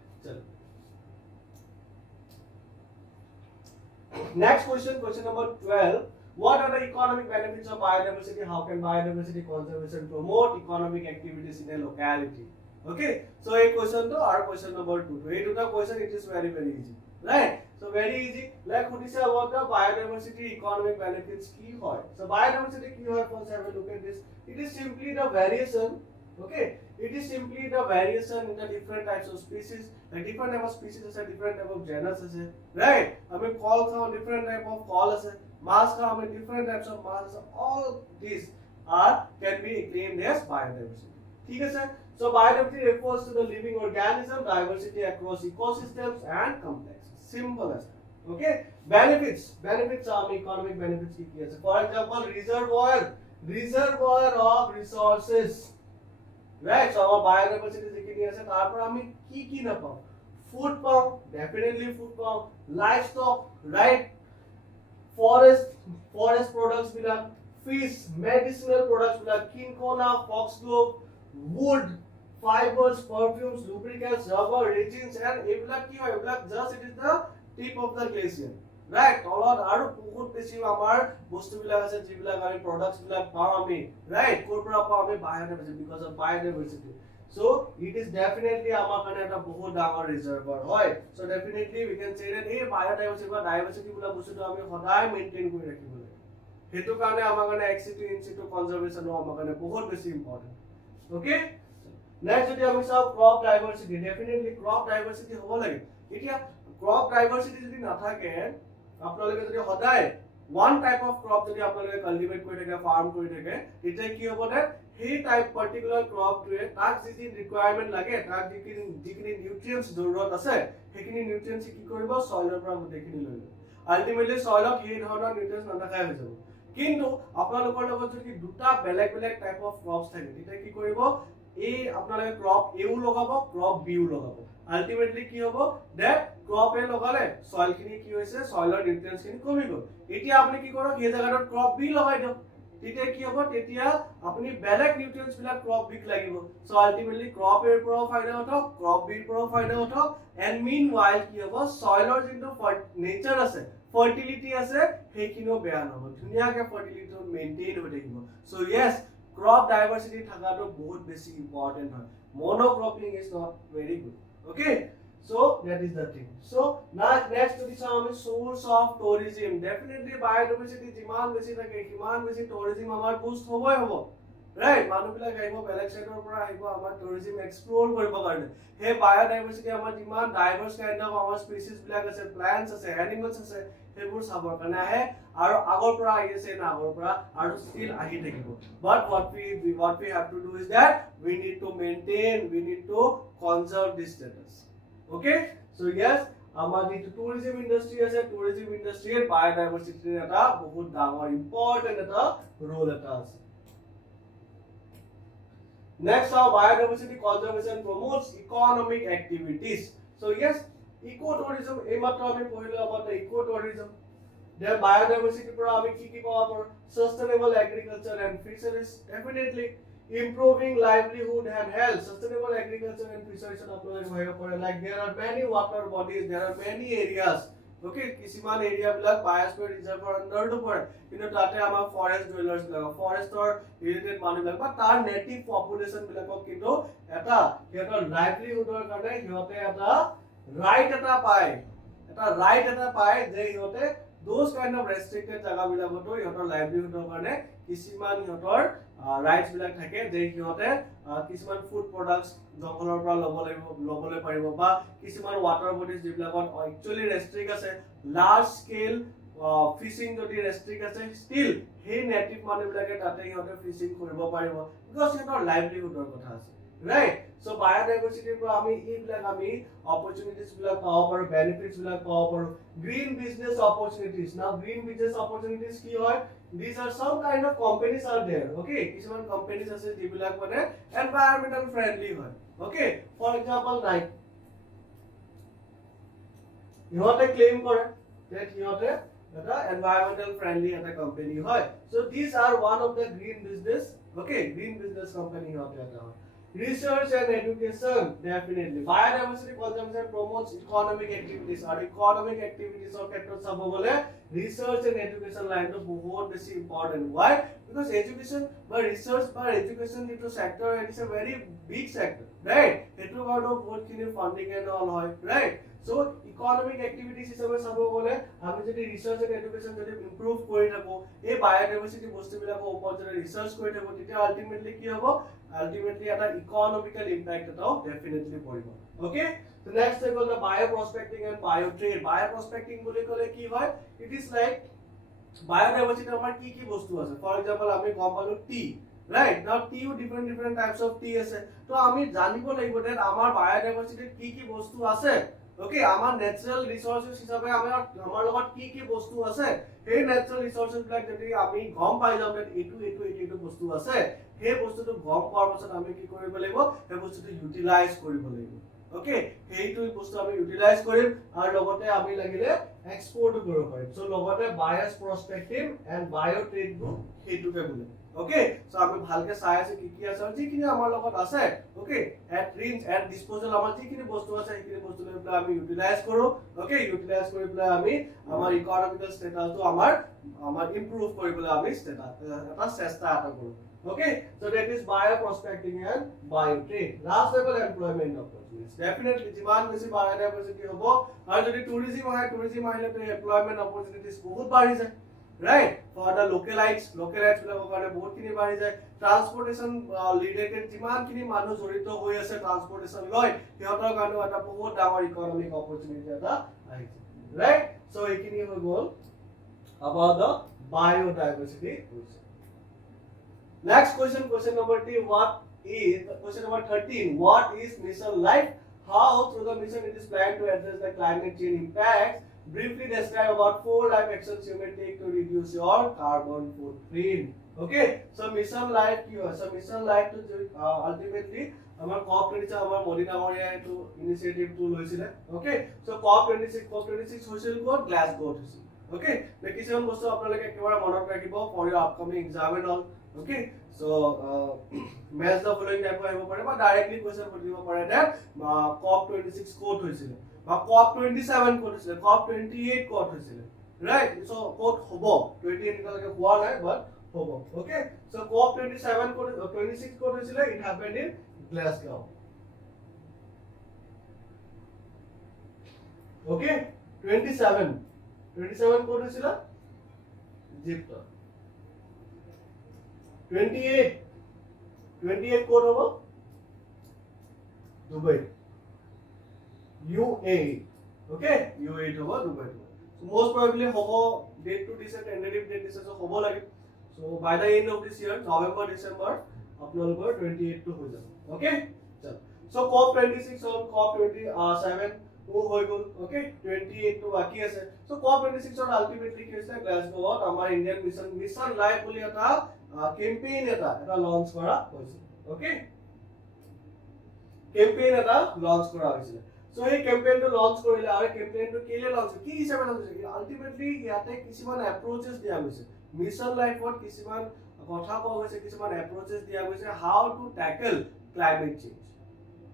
next question number 12 what are the economic benefits of biodiversity how can biodiversity conservation promote economic activities in a locality okay so a question to our question number 2 to the question it is very easy right so very easy like what is about the biodiversity economic benefits ki hoy so biodiversity ki hoy first have a look at this it is simply the variation okay it is simply the variation in the different types of species like different type of species is a different type of genus is right I mean call some different type of call is mass I mean different types of mass all these are can be claimed as biodiversity ठीक है sir so biodiversity refers to the living organism diversity across ecosystems and complexes simple as that okay benefits are economic benefits ki है for example reservoir of resources right so our biodiversity যিখিনি আছে তাৰ পৰা আমি কি না পাও food পাও definitely food পাও livestock right forest products বিলাক fish medicinal products বিলাক kinkona foxglove wood fibers perfumes lubricants rubber resins and এইবিলাক কি হয় এইবিলাক just it is the tip of the glacier right তলত আৰু বহুত বেছি আমাৰ বস্তুবিলাক আছে যিবিলাক আমি প্ৰডাক্টস বিলাক পাও আমি right কোৰ পৰা পাও আমি biodiversity because of biodiversity so it is definitely আমাৰ কাৰণে এটা বহুত ডাঙৰ ৰিজাৰ্ভাৰ হয় so definitely we can say that এই biodiversity বা diversity বিলাক বস্তুটো আমি সদায় মেইনটেইন কৰি ৰাখিব লাগে হেতু কাৰণে আমাৰ কাৰণে ex-situ in-situ conservation আমাৰ কাৰণে বহুত বেছি ইম্পৰ্টেন্ট okay next যদি আমি চাও crop diversity definitely crop diversity হ'ব লাগে এতিয়া crop diversity যদি নাথাকে আপোনালোকে যদি সদায় one type of crop যদি আপোনালোকে কাল্টিভেট কৰি থাকে ফাৰ্ম কৰি থাকে তেতিয়া কি হ'ব দে সেই টাইপ পাৰ্টিকুলাৰ ক্ৰপ টোৱে তাক যি ৰিকোয়াৰমেন্ট লাগে তাক যিখিনি নিউট্ৰিয়েন্টস জৰুৰত আছে সেইখিনি নিউট্ৰিয়েন্টস কি কৰিব সইলৰ পৰা গোটেইখিনি লৈ লয় আলটিমেটলি সইলত সেই ধৰণৰ নিউট্ৰিয়েন্টস নাথাকাই হৈ যাব কিন্তু আপোনালোকৰ লগত যদি দুটা বেলেগ টাইপ অফ ক্ৰপস থাকে তেতিয়া কি কৰিব এই আপোনালোকে ক্ৰপ এও লগাব ক্ৰপ বিও লগাব আলটিমেটলি কি হ'ব দ্যাট ক্ৰপ এ লগালে সইল খিনি কি হৈছে সইলৰ নিউট্ৰিয়েন্টস খিনি কমি গল এতিয়া আপুনি কি কৰক এই জায়গাত ক্ৰপ বি লগাই দিয়ক তেতিয়া কি হ'ব তেতিয়া আপুনি বেলেগ নিউট্ৰিয়েন্টস বিলাক ক্ৰপ বিক লাগিব সো আলটিমেটলি ক্ৰপ এৰ পৰা ফাইদা উঠক ক্ৰপ বিৰ পৰা ফাইদা উঠক এন্ড মিনৱাইল কি হ'ব সইলৰ যিটো নেচাৰ আছে ফাৰ্টিলিটি আছে সেইখিনিও বেয়া নহয় ধুনিয়াকে ফাৰ্টিলিটি মেইনটেইন হৈ থাকিব so yes crop diversity thakato bahut beshi important hoy monocropping is not very good okay so that is the thing so next to this source of tourism definitely biodiversity jiman beshi thake himan beshi tourism amar boost hoboy hobo right manu bila gaibo beleg side or pora aibo amar tourism explore koribo karone he biodiversity amar jiman diverse kind of our species bila ase plants ase animals ase সেইবোৰ চাবৰ কাৰণে আহে আৰু আগৰ পৰা আহি আছে না আগৰ পৰা আৰু still আহি থাকিব but what we have to do is that we need to maintain, we need to conserve this status. Okay, so yes, আমাৰ যিটো tourism industry আছে tourism industry এৰ biodiversity এটা বহুত ডাঙৰ important এটা role এটা আছে. Next, how biodiversity conservation promotes economic activities. So yes, ecotourism এইমাত্ৰ আমি পঢ়িলো about the ecotourism. Then biodiversity পৰা আমি কি পাব পাৰো? Sustainable agriculture and fisheries, definitely improving livelihood and health. Sustainable agriculture and fisheries আপোনালোকে ভাবিব পাৰে like there are many water bodies, there are many areas. Okay, কিছুমান এৰিয়া বিলাক বায়োস্ফিয়াৰ ৰিজাৰ্ভৰ আন্ডাৰটো পৰে কিন্তু তাতে আমাৰ ফৰেষ্ট ডুৱেলাৰ্স বিলাক ফৰেষ্টৰ ৰিলেটেড মানুহ বিলাক বা তাৰ নেটিভ পপুলেশন বিলাকক কিন্তু এটা সিহঁতৰ লাইভলিহুডৰ কাৰণে সিহঁতে এটা ৰাইট এটা পায় যে সিহঁতে those kind of restricted জাগা বিলাকতো সিহঁতৰ লাইভলিহুডৰ কাৰণে কিছুমান সিহঁতৰ ৰাইটস বিলাক থাকে যে সিহঁতে কিছুমান ফুড প্ৰডাক্টস জংগলৰ পৰা ল'বলৈ পাৰিব বা কিছুমান ওয়াটাৰ বডিজ যিবিলাকত একচুয়ালি ৰেস্ট্ৰিক্ট আছে লাৰ্জ স্কেল ফিশিং যদি ৰেস্ট্ৰিক্ট আছে স্টিল সেই নেটিভ মানুহবিলাকে তাতে সিহঁতে ফিশিং কৰিব পাৰিব বিকজ সিহঁতৰ লাইভলিহুডৰ কথা আছে right. So biodiversity পৰা আমি এইবিলাক আমি opportunities বিলাক পাব পাৰো benefits বিলাক পাব পাৰো green business opportunities. Now green business opportunities কি হয় these are some kind of companies are there. Okay, কিছুমান companies আছে যিবিলাক মানে environmental friendly হয়. Okay, for example like ইহঁতে claim কৰে that ইহঁতে এটা environmental friendly এটা company হয়. So these are one of the green business. Okay, green business company ইহঁতে এটা হয়. Research and education, definitely. Biodiversity conservation promotes economic activities. Or economic activities of ক্ষেত্ৰত চাব গলে research and education line to বহুত বেছি important. Why? Because education বা research বা education into sector it is a very big sector, right? এটো কাৰণেও বহুতখিনি funding and all হয়, right? So economic activities হিচাপে চাব গলে আমি যদি research and education যদি improve কৰি থাকো এই biodiversity বস্তুবিলাকৰ ওপৰত যদি research কৰি থাকো তেতিয়া ultimately কি হ'ব ultimately এটা economical impact এটাও definitely পৰিব. Okay, so next is the bioprospecting and biotrade. Bioprospecting বুলি ক'লে কি হয় it is like biodiversity আমাৰ কি বস্তু আছে for example আমি গম পালো tea, right? Now tea different types of tea আছে তো আমি জানিব লাগিব যে আমাৰ biodiversity কি বস্তু আছে. Okay, আমাৰ natural resources হিচাপে আমাৰ লগত কি বস্তু আছে সেই natural resources বিলাক যদি আমি গম পাই যাম যে এইটো বস্তু আছে সেই বস্তুটো গম পোৱাৰ পাছত আমি কি কৰিব লাগিব সেই বস্তুটো ইউটিলাইজ কৰিব লাগিব. ওকে, সেইটো বস্তু আমি ইউটিলাইজ কৰিম আৰু লগতে আমি লাগিলে এক্সপোৰ্ট কৰিব পাৰিম. সো লগতে বায়স প্ৰসপেক্টিভ এন্ড বায়ো ট্ৰেড গ্ৰুপ সেইটোকে বলে. ওকে, সো আমি ভালকে চাই আছে কি আছে আৰু যিখিনি আমাৰ লগত আছে okay at range at disposal আমাৰ যিখিনি বস্তু আছে সেইখিনি বস্তু লৈ পেলাই আমি ইউটিলাইজ কৰো. ওকে, ইউটিলাইজ কৰি পেলাই আমি আমাৰ ইকোনমিক্যাল স্ট্যাটাসটো আমাৰ ইমপ্ৰুভ কৰিবলৈ আমি এটা চেষ্টা কৰো. Okay, so that is bioprospecting and biotrade. Last level employment opportunities. Definitely, जिमान बेसी biodiversity होगा, और जो tourism है, tourism आइले तो employment opportunities बहुत बढ़ी जाए, right? For the localites लोगों का ने बहुत किन्हीं बढ़ी जाए. Transportation related जिमान किन्हीं मानो जोड़ी तो हुए ऐसे transportation लॉय, यहाँ तो का ने वाला बहुत डावर economic opportunity आता आई, right? So एक किन्हीं हो गोल about the biodiversity. Next question number 13. Question number 13. What is mission life? How through the mission it is planned to address the climate change impacts? Briefly describe about 4 life actions you may take to reduce your carbon footprint. Okay, so mission life ki hoy? So mission life to ultimately amar COP26 amar Modi Namoria to initiative to loisile. Okay, so COP26 hoisil ko Glasgow hoisil. Okay, the kisam bostu apnaloke ekebare monot rakhibo for your upcoming exam and all. Okay, so match the following type of pare ba directly question podibo pare that COP26 quote hoisile ba COP27 quote hoisile COP28 quote hoisile, right? So quote hobo 28 ta lage hua nai but hobo. Okay, so COP27 quote 26 quote hoisile it happened in Glasgow. Okay, 27 quote hoisile Egypt. 28 quote hobo Dubai, UAE. Okay, UAE hobo Dubai. So most probably hobo date to this tentative date this so hobo lage. So by the end of this year November December আপোনালোকৰ 28 to হৈ যাব okay চল so COP 26 on COP 27 ও হৈ গল okay 28 to বাকি আছে so COP 26 ৰ ultimately কি হৈছে গ্লাসগোত আমাৰ ইন্ডিয়ান মিশন লাইফ বুলি এটা কেম্পেইন এটা লঞ্চ কৰা হৈছিল okay campaign এটা লঞ্চ কৰা হৈছিল সো এই কেম্পেইনটো লঞ্চ কৰিলে আৰু কেম্পেইনটো কেলে লঞ্চ কি হিচাপে লঞ্চ হৈছে আলটিমেটলি ইয়াতে কিছুমান এপ্ৰোচেছ দিয়া গৈছে মিশন লাইফত কিছুমান কথা কোৱা হৈছে কিছুমান এপ্ৰোচেছ দিয়া গৈছে how to tackle climate change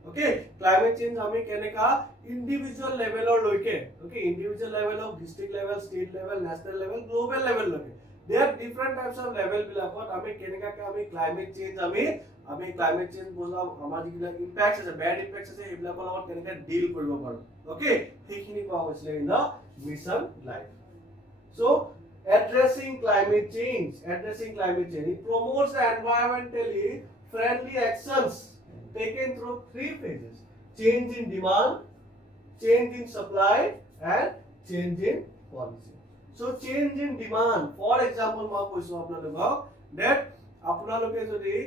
okay climate change আমি কেনেকা ইন্ডিভিজুয়াল লেভেলৰ লৈকে okay individual level of district level state level national level global level লৈকে there are different types of level বিলাকত আমি কেনেকা আমি ক্লাইমেট চেঞ্জ আমি ক্লাইমেট চেঞ্জ বুজাম আমাৰ যিবিলাক ইম্প্যাক্টস আছে ব্যাড ইম্প্যাক্টস আছে এইবিলাকৰ লগত কেনেকা ডিল কৰিব পাৰো ওকে সেইখিনি কোৱা হৈছিল in the mission life so addressing climate change it promotes the environmentally friendly actions taken through 3 phases change in demand change in supply and change in policy so change in demand for example ma koisu apnalok that apnaloke jodi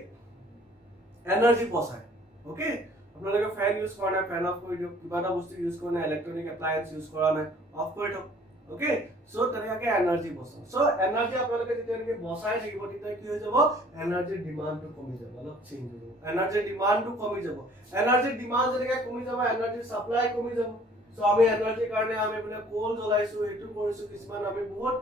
energy বচায় okay apnaloke fan use kora fan off kori dio kiba ta bostu use kora electronic appliance use kora na off kori thok okay so tanake energy বচায় so energy apnaloke jeti বচায় থাকিব তেতিয়া কি হৈ যাব energy demand to কমি যাব অলপ change হ'ব energy demand to কমি যাব energy demand যেনেকে কমি যাব energy supply কমি যাব so আমি এনার্জি কারণে আমি বলে কোল জ্বলাইছো এটু কৰিছো কিছুমান আমি বহুত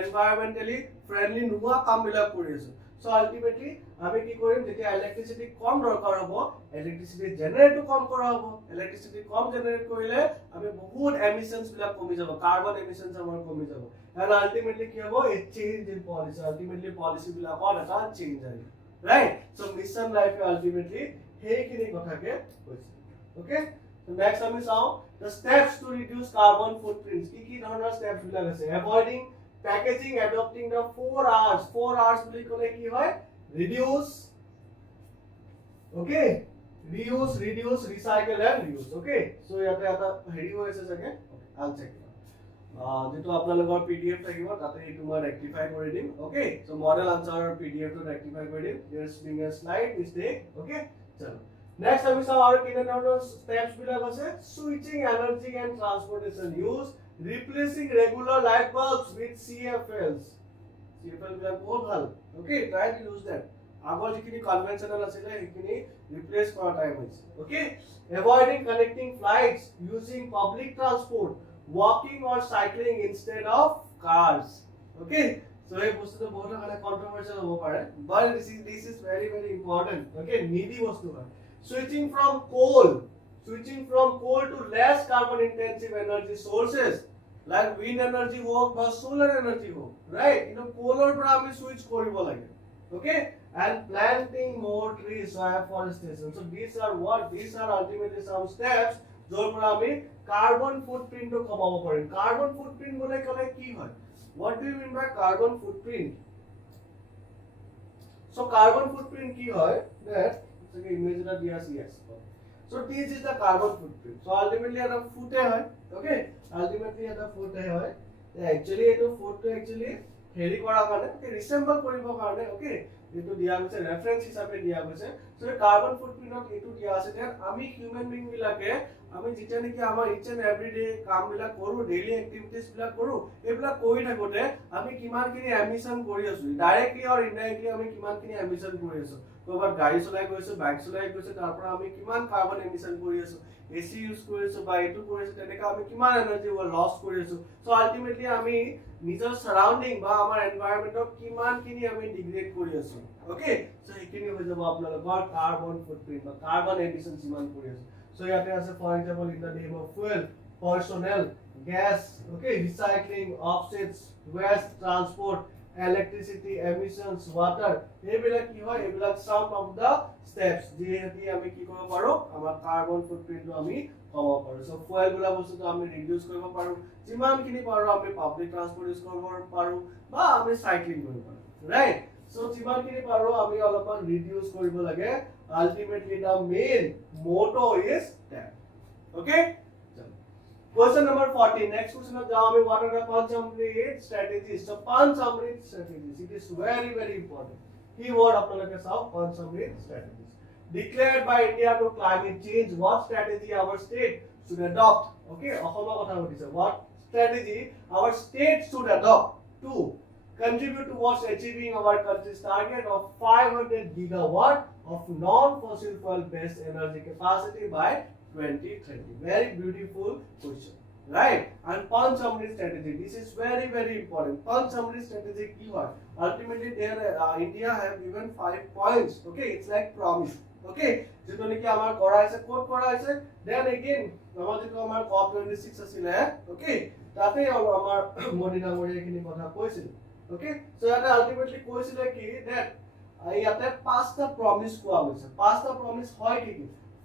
এনভায়ৰনমেন্টালি ফ্ৰেন্ডলি নোৱা কাম বিলাক কৰি আছো so ultimately আমি কি কৰিম যেতিয়া ইলেক্ট্ৰিসিটি কম দৰকাৰ হ'ব ইলেক্ট্ৰিসিটি জেনাৰেট কম কৰা হ'ব ইলেক্ট্ৰিসিটি কম জেনাৰেট কৰিলে আমি বহুত এমিশনস বিলাক কমি যাব কাৰ্বন এমিশনস আমাৰ কমি যাব and ultimately কি হ'ব a change in policy ultimately policy বিলাকৰ এটা চেঞ্জ আহিব right so mission life ultimately হেইখিনি কথাকে কৈছে okay so next আমি চাও the steps to reduce carbon footprints কি ধৰণৰ steps বিলাক আছে avoiding packaging adopting the 4 hours বুলি ক'লে কি হয় reduce okay reduce recycle and reuse okay so ইয়াতে এটা হেৰি হৈছে চাগে আনচেক যেটো আপোনালোকৰ pdf থাকিব তাতে এইটো মই ৰেক্টিফাই কৰি দিম okay so model answer pdf to rectify কৰি দিম there's been a slight mistake okay চলো next আমি চাও আৰু কিনে ধৰণৰ steps বিলাক আছে switching energy and transportation use replacing regular light bulbs with CFLs বিলাক বহুত ভাল okay try to use that আগৰ যিখিনি কনভেনশনাল আছিল সেইখিনি ৰিপ্লেস কৰা টাইম হৈছে okay avoiding connecting flights using public transport walking or cycling instead of cars okay so এই বস্তুটো বহুত মানে কন্ট্রোভার্সিয়াল হ'ব পাৰে but this is very very important okay needy বস্তু হয় switching from coal to less carbon intensive energy sources like wind energy hok ba solar energy hok right coal পৰা আমি switch কৰিব লাগে okay and planting more trees so afforestation so these are ultimately some steps jor পৰা আমি carbon footprint to কমাব পাৰিম carbon footprint বলে কলে কি হয় what do you mean by carbon footprint so carbon footprint কি হয় that so image এটা দিয়া আছে yes so this is the carbon footprint so ultimately এটা ফুটে হয় okay ultimately এটা ফুটে হয় actually এটো ফুটটো actually হেৰি কৰা কাৰণে ৰিসেম্বল কৰিব কাৰণে okay এটো দিয়া হৈছে ৰেফাৰেন্স হিচাপে দিয়া হৈছে so কার্বন ফুটপ্রিন্টত এটো দিয়া আছে যে আমি হিউম্যান বিং বিলাকে আমি যেটা নেকি আমাৰ ইচ এন্ড এভৰিডে কাম বিলাক কৰো ডেইলি এক্টিভিটিজ বিলাক কৰো এইবিলাক কৰি থাকোতে আমি কিমান কিনি এমিশন কৰি আছো ডাইৰেক্টলি অৰ ইনডাইৰেক্টলি আমি কিমান কিনি এমিশন কৰি আছো ক'ৰবাত গাড়ী চলাই গৈছো বাইক চলাই গৈছো তাৰ পৰা আমি কিমান কাৰ্বন এমিশন কৰি আছো এসি ইউজ কৰিছো বা এটো কৰিছো তেনেকা আমি কিমান এনাৰ্জি লস কৰি আছো সো আলটিমেটলি আমি নিজৰ সাৰাউন্ডিং বা আমাৰ এনভায়ৰনমেন্টক কিমান কিনি আমি ডিগ্ৰেড কৰি আছো ওকে সো এইখিনি হৈ যাব আপোনালোকৰ কাৰ্বন ফুটপ্ৰিন্ট বা কাৰ্বন এমিশন কিমান কৰি আছো সো ইয়াতে আছে for example in the name of fuel personnel gas okay recycling offsets waste transport electricity emissions water এইবিলাক কি হয় এইবিলাক some of the steps যেহেতু আমি কি কৰিব পাৰো আমাৰ কাৰ্বন ফুটপ্ৰিন্ট আমি কমাব পাৰো সো ফুয়েল গুলা বস্তুটো আমি ৰিডিউস কৰিব পাৰো যিমান কিনি পাৰো আমি পাবলিক ট্ৰান্সপোৰ্ট ইউজ কৰিব পাৰো বা আমি সাইক্লিং কৰিব পাৰো ৰাইট সো যিমান কিনি পাৰো আমি অলপমান ৰিডিউস কৰিব লাগে ultimately the main motto is that okay Question number 14. Next question of Java, what are the Panchamrit strategies? So Panchamrit strategies, it is very very important. Keyword apnalake sao Panchamrit strategies. Declared by India to climate change, what strategy our state should adopt? Okay, what strategy our state should adopt to contribute towards achieving our country's target of 500 gigawatt of non-fossil fuel based energy capacity by 2030. Very beautiful question, right? And Panchamrit strategy, this is very very important. Panchamrit strategy keyword. Ultimately, there India have given 5 points. Okay, it's like promise. Okay, যেটো নেকি আমাৰ কৰা আছে code কৰা আছে then again আমাৰ যেটো আমাৰ COP26 আছিল ওকে তাতে আমাৰ মোদি ডাঙৰীয়া খিনি কথা কৈছিল ওকে সো ইয়াতে আলটিমেটলি কৈছিল কি দ্যাট ইয়াতে পাঁচটা প্ৰমিস কোৱা হৈছে পাঁচটা প্ৰমিস হয় কি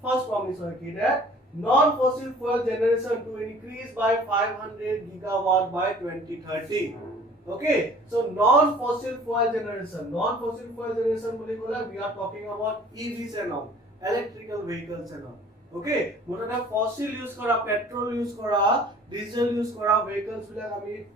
ফাৰ্স্ট প্ৰমিস হয় কি that non fossil fuel generation to increase by 500 gigawatt by 2030. Okay, so non-fossil fuel generation boli kola we are talking about EVs and all, electrical vehicles and all. Okay, motata fossil use kora, petrol use kora, diesel use kora vehicles bila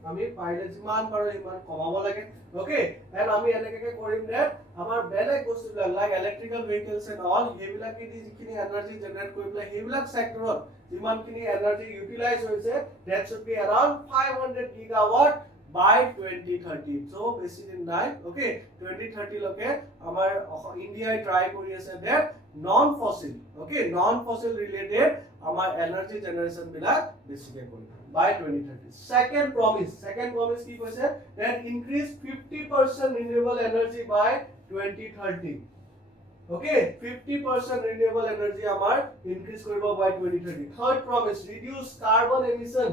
ami paile jiman paro iman komabo lage. Okay, and ami eneke korim that amar beleg bostu bila like electrical vehicles and all hebila ki jikhini energy generate koribla hebila sector jiman kini energy utilize hoise that should be around 500 gigawatt by 2030. So basically nine, okay, 2030 loke amar India try kori ase that non fossil, okay, non fossil related amar energy generation bila basically kori by 2030. Second promise ki koise that increase 50% renewable energy by 2030. Okay, 50% renewable energy amar increase koribo by 2030. Third promise, reduce carbon emission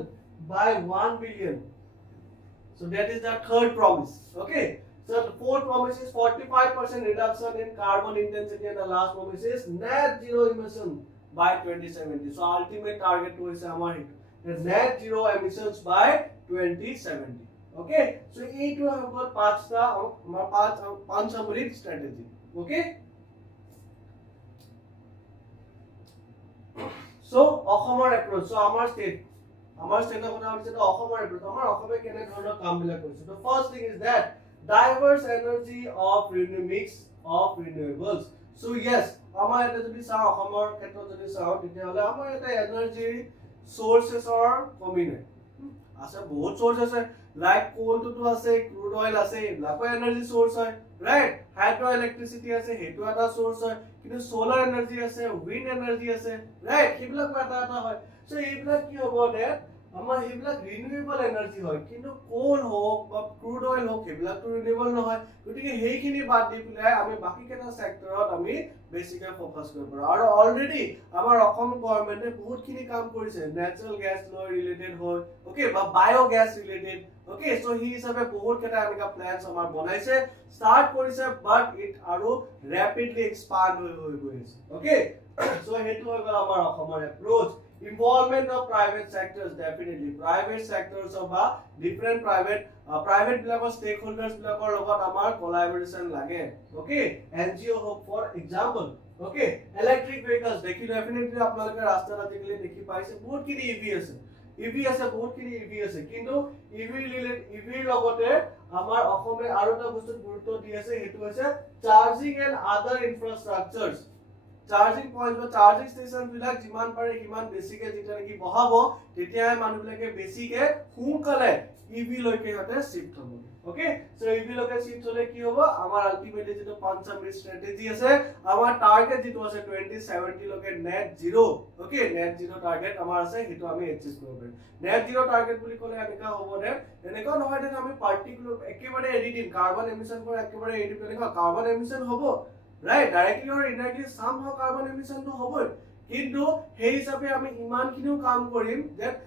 by 1 billion. So that is the third promise. Okay. So the fourth promise is 45% reduction in carbon intensity, and the last promise is net zero emission by 2070. So ultimate target to is our net zero emissions by 2070. Okay. So eight to have got Panchamrit strategy. Okay. So Assam approach. So our state. Our state of the first thing is that diverse energy of mix of renewables. So yes, our energy sources are combined. Both sources like coal to crude oil energy source right, hydroelectricity source solar energy wind energy right, so আমাৰ হেবিলাক renewable energy হয় কিন্তু কোল হোক বা crude oil হোক হেবিলাক তো renewable নহয় গতিকে হেইখিনি বাদ দি পেলাই আমি বাকি কেটা সেক্টৰত আমি বেছিকে ফোকাস কৰিব পাৰো আৰু অলৰেডি আমাৰ অসম গভৰ্ণমেন্টে বহুতখিনি কাম কৰিছে নেচাৰেল গ্যাস লৈ ৰিলেটেড হয় ওকে বা বায়ো gas related okay so he হিচাপে বহুত কেটা আমিকা প্ল্যানস আমাৰ বনাইছে স্টাৰ্ট কৰিছে বাট ইট আৰু ৰেপিডলি এক্সপান্ড হৈ গৈ আছে ওকে সো হেতু হৈ গল আমাৰ অসমৰ approach involvement of private sectors, definitely private sectors of different private bilakor stakeholders bilakor logot amar collaboration lage okay NGO hope for example okay electric vehicles dekhi definitely apnaloke rasta radikale dekhi paise bahut kini EV ase bahut kini EV ase kintu EV logote amar asome aru ta bostu gurutto di ase hetu ase charging and other infrastructures charging point বা charging station বিলাক যিমান পাৰে হিমান বেছিকে যেটা নেকি বহাব তেতিয়াই মানুহবিলাকে বেছিকে সোনকালে ইভি লৈকে হতে শিফট হ'ব ওকে সো ইভি লৈকে শিফট হলে কি হ'ব আমাৰ আলটিমেটলি যেটো পাঞ্চামৃত স্ট্ৰ্যাটেজি আছে আমাৰ টাৰ্গেট যেটো আছে 2070 লৈকে net zero okay net zero target আমাৰ আছে হেতু আমি এচিভ কৰিব পাৰিম নেট জিৰো টাৰ্গেট বুলি ক'লে এনেকা হ'ব দে এনেকা নহয় যে আমি পাৰ্টিকুলাৰ একেবাৰে এৰি দিম কাৰ্বন এমিশন পৰা একেবাৰে এৰি দিম এনেকা কাৰ্বন এমিশন হ'ব right directly or indirectly somehow carbon emission to hobo kintu he hisabe ami iman kinu kaam korim that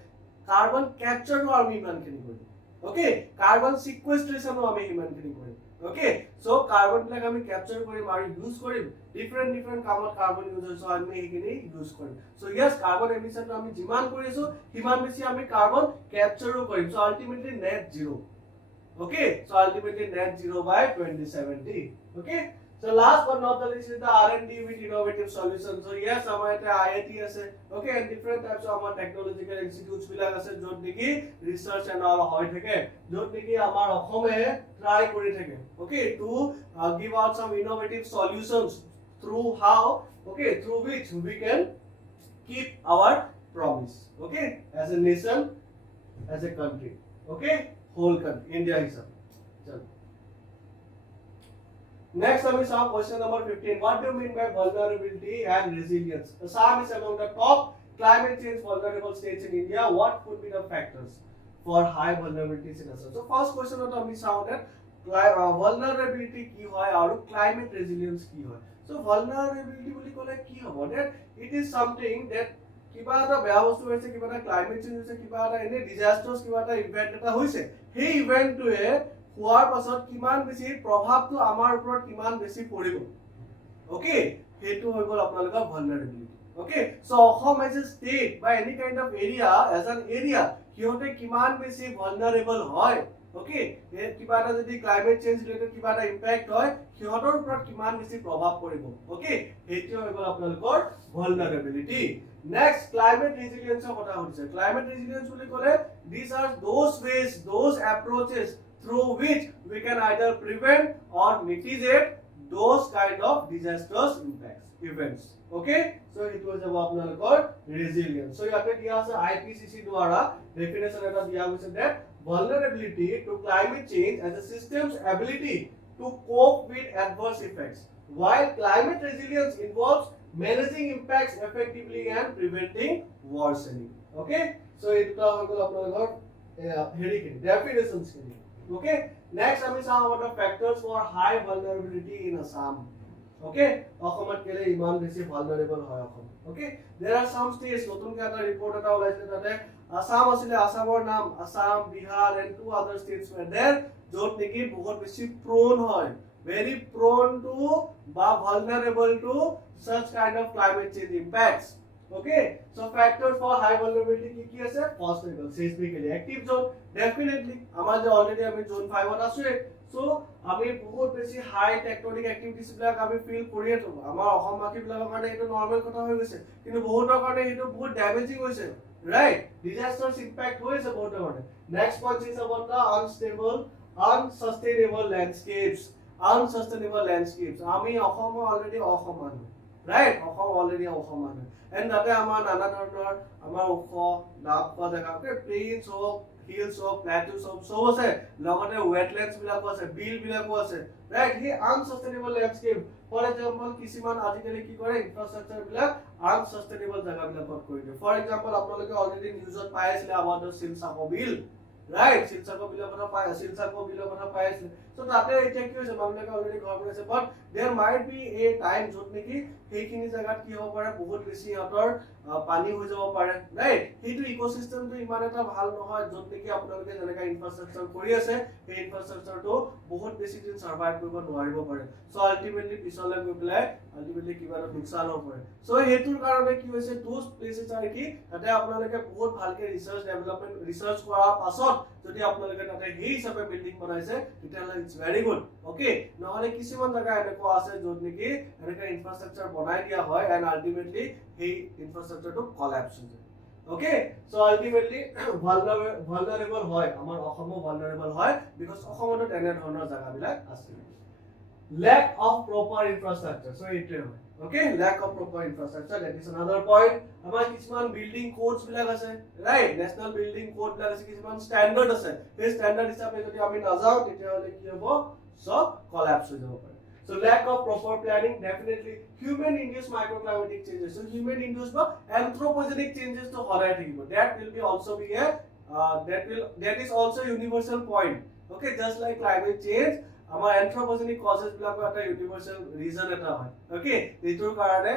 carbon capture no ami iman kinu korim okay carbon sequestration no ami iman kinu korim okay so carbon like ami capture korim aru use korim different kamot carbon use so ami hekini use korim so yes carbon emission to ami jiman korisu himan beshi ami carbon capture o korim so ultimately net zero okay so ultimately net zero by 2070 okay So last but not the least is the R&D with innovative solutions. So yes, our IIT ase, okay, and different types of our technological institutes bilak ase jot niki research and all hoy thake, jot niki amar Assame try kori thake, okay, to give out some innovative solutions through how, okay, through which we can keep our promise, okay, as a nation, as a country, okay, whole country, India is up. Next, we saw question number 15. What do you mean by vulnerability and resilience? Assam is among the top climate change vulnerable states in India. What could be the factors for high vulnerabilities in Assam? So, first question we saw that vulnerability ki hoy aru climate resilience ki hoy. So, vulnerability boli kole ki hobo that it is something that কিবা এটা বেয়া বস্তু হৈছে, কিবা এটা climate change হৈছে, কিবা এটা এনে ডিজাস্টাৰ্ছ, কিবা এটা ইভেন্ট এটা হৈছে, সেই ইভেন্টটোৱে হোৱাৰ পাছত কিমান বেছি প্ৰভাৱটো আমাৰ ওপৰত কিমান বেছি পৰিব, ওকে, সেইটো হৈ গ'ল আপোনালোকৰ vulnerability, okay. So Assam as a state বা any kind of area, as an area সিহঁতে কিমান বেছি vulnerable হয়, ওকে, কিবা এটা যদি ক্লাইমেট চেঞ্জ ৰিলেটেড কিবা এটা ইম্পেক্ট হয় সিহঁতৰ ওপৰত কিমান বেছি প্ৰভাৱ পৰিব, ওকে, সেইটো হৈ গ'ল আপোনালোকৰ vulnerability। Next, climate resilience কথা হৈছে। Climate resilience বুলি ক'লে these are those ways, those approaches through which we can either prevent or mitigate those kind of disastrous impacts, events, okay, so it was about আপোনালোকৰ resilience। so ইয়াতে দিয়া আছে IPCC দ্বাৰা definition এটা দিয়া হৈছে that vulnerability to climate change as a system's ability to cope with adverse effects, while climate resilience involves managing impacts effectively and preventing worsening, okay, so এটা হৈ গ'ল আপোনালোকৰ হেৰি কি definitions কি, okay। Next, we saw about the factors for high vulnerability in Assam, okay, অসমত কেলে ইমান বেছি vulnerable হয় Assam, okay, there are some states, নতুনকৈ এটা ৰিপৰ্ট এটা ওলাইছে তাতে আসাম আছিলে, আসামৰ নাম Assam, Bihar and two other states were there য'ত নেকি বহুত বেছি prone হয়, very prone to বা vulnerable to such kind of climate change impacts, okay, so factors for high vulnerability ki ase, first level seismically active zone, definitely amar je already ami zone 5 ot asu, so ami bahut beshi high tectonic activities bilak ami feel koriye to amar ahom maki bilakor karone etu normal kotha hoy goise, kintu bahutor karone etu bahut damaging hoise, right, disasters impact hoise bahutor karone। Next point is about the unsustainable landscapes, unsustainable landscapes, ami ahom already asaman, right, Assam already অসমান and তাতে আমাৰ নানা ধৰণৰ আমাৰ ওখ ডাব পোৱা জেগা, প্লেইনছ হওক, হিলছ হওক, প্লেটুজ হওক, চব আছে, লগতে ৱেটলেণ্ডছ বিলাকো আছে, বিল বিলাকো আছে, ৰাইট, সেই আনসাষ্টেইনেবল লেণ্ডস্কেপ, ফৰ এক্সাম্পল কিছুমান আজিকালি কি কৰে ইনফ্ৰাষ্ট্ৰাকচাৰ বিলাক আনসাষ্টেইনেবল জেগাবিলাকত কৰি দিয়ে, ফৰ এক্সাম্পল আপোনালোকে অলৰেডি নিউজত পাই আছিলে about the শিলচাকো বিল, right, শিলচাকো বিলৰ কথা পাই আছিলে, so তাতে এতিয়া কি হৈছে মানুহবিলাকে অলৰেডি ঘৰ বনাইছে, but there might be a time য'ত নেকি সেইখিনি জায়গাত কি হ'ব পাৰে বহুত বেছি ইহঁতৰ পানী হৈ যাব পাৰে, ৰাইট, সেইটো ইকোসিস্টেমটো ইমান এটা ভাল নহয় য'ত নেকি আপোনালোকে যেনেকা ইনফ্ৰাষ্ট্ৰাকচাৰ কৰি আছে সেই ইনফ্ৰাষ্ট্ৰাকচাৰটো বহুত বেছি দিন সাৰ্ভাইভ কৰিব নোৱাৰিব পাৰে, সো আলটিমেটলি পিছলৈ গৈ পেলাই আলটিমেটলি কিবা এটা লোকচান হ'ব পাৰে, সো হেতুৰ কাৰণে কি হৈছে those places are কি তাতে আপোনালোকে বহুত ভালকে ৰিসাৰ্চ ডেভেলপমেন্ট ৰিসাৰ্চ কৰাৰ পাছত যদি আপোনালোকে তাতে সেই হিচাপে বিল্ডিং বনাইছে তেতিয়াহ'লে ইটস ভেৰি গুড, ওকে, নহলে কিছুমান জায়গা এনেকুৱা আছে য'ত নেকি এনেকা ইনফ্ৰাষ্ট্ৰাকচাৰ বনাই দিয়া হয় এণ্ড আলটিমেটলি সেই ইনফ্ৰাষ্ট্ৰাকচাৰটো কলাপস হৈ যায়, ওকে, সো আলটিমেটলি ভালনাৰেবল হয়, আমাৰ অসমো ভালনাৰেবল হয় বিকজ অসমতো তেনে ধৰণৰ জায়গাবিলাক আছে। lack of proper infrastructure, so এইটোৱে হয়, okay, lack of proper infrastructure, that is another point। আমাৰ কিছুমান বিল্ডিং কোডস বিলাক আছে, ৰাইট, নেশনাল বিল্ডিং কোড বিলাক আছে, কিছুমান স্ট্যান্ডাৰ্ড আছে, সেই স্ট্যান্ডাৰ্ড হিচাপে যদি আমি নাযাওঁ তেতিয়াহ'লে কি হ'ব, সব কলাপস হৈ যাব পাৰে। So lack of proper planning, definitely human induced microclimatic changes, so human induced বা anthropogenic changes to হৰাই থাকিব, that will be also be a that is also universal point, okay, just like climate change আমাৰ anthropogenic causes বিলাকো এটা ইউনিভাৰ্সাল region এটা হয়, okay, এইটোৰ কাৰণে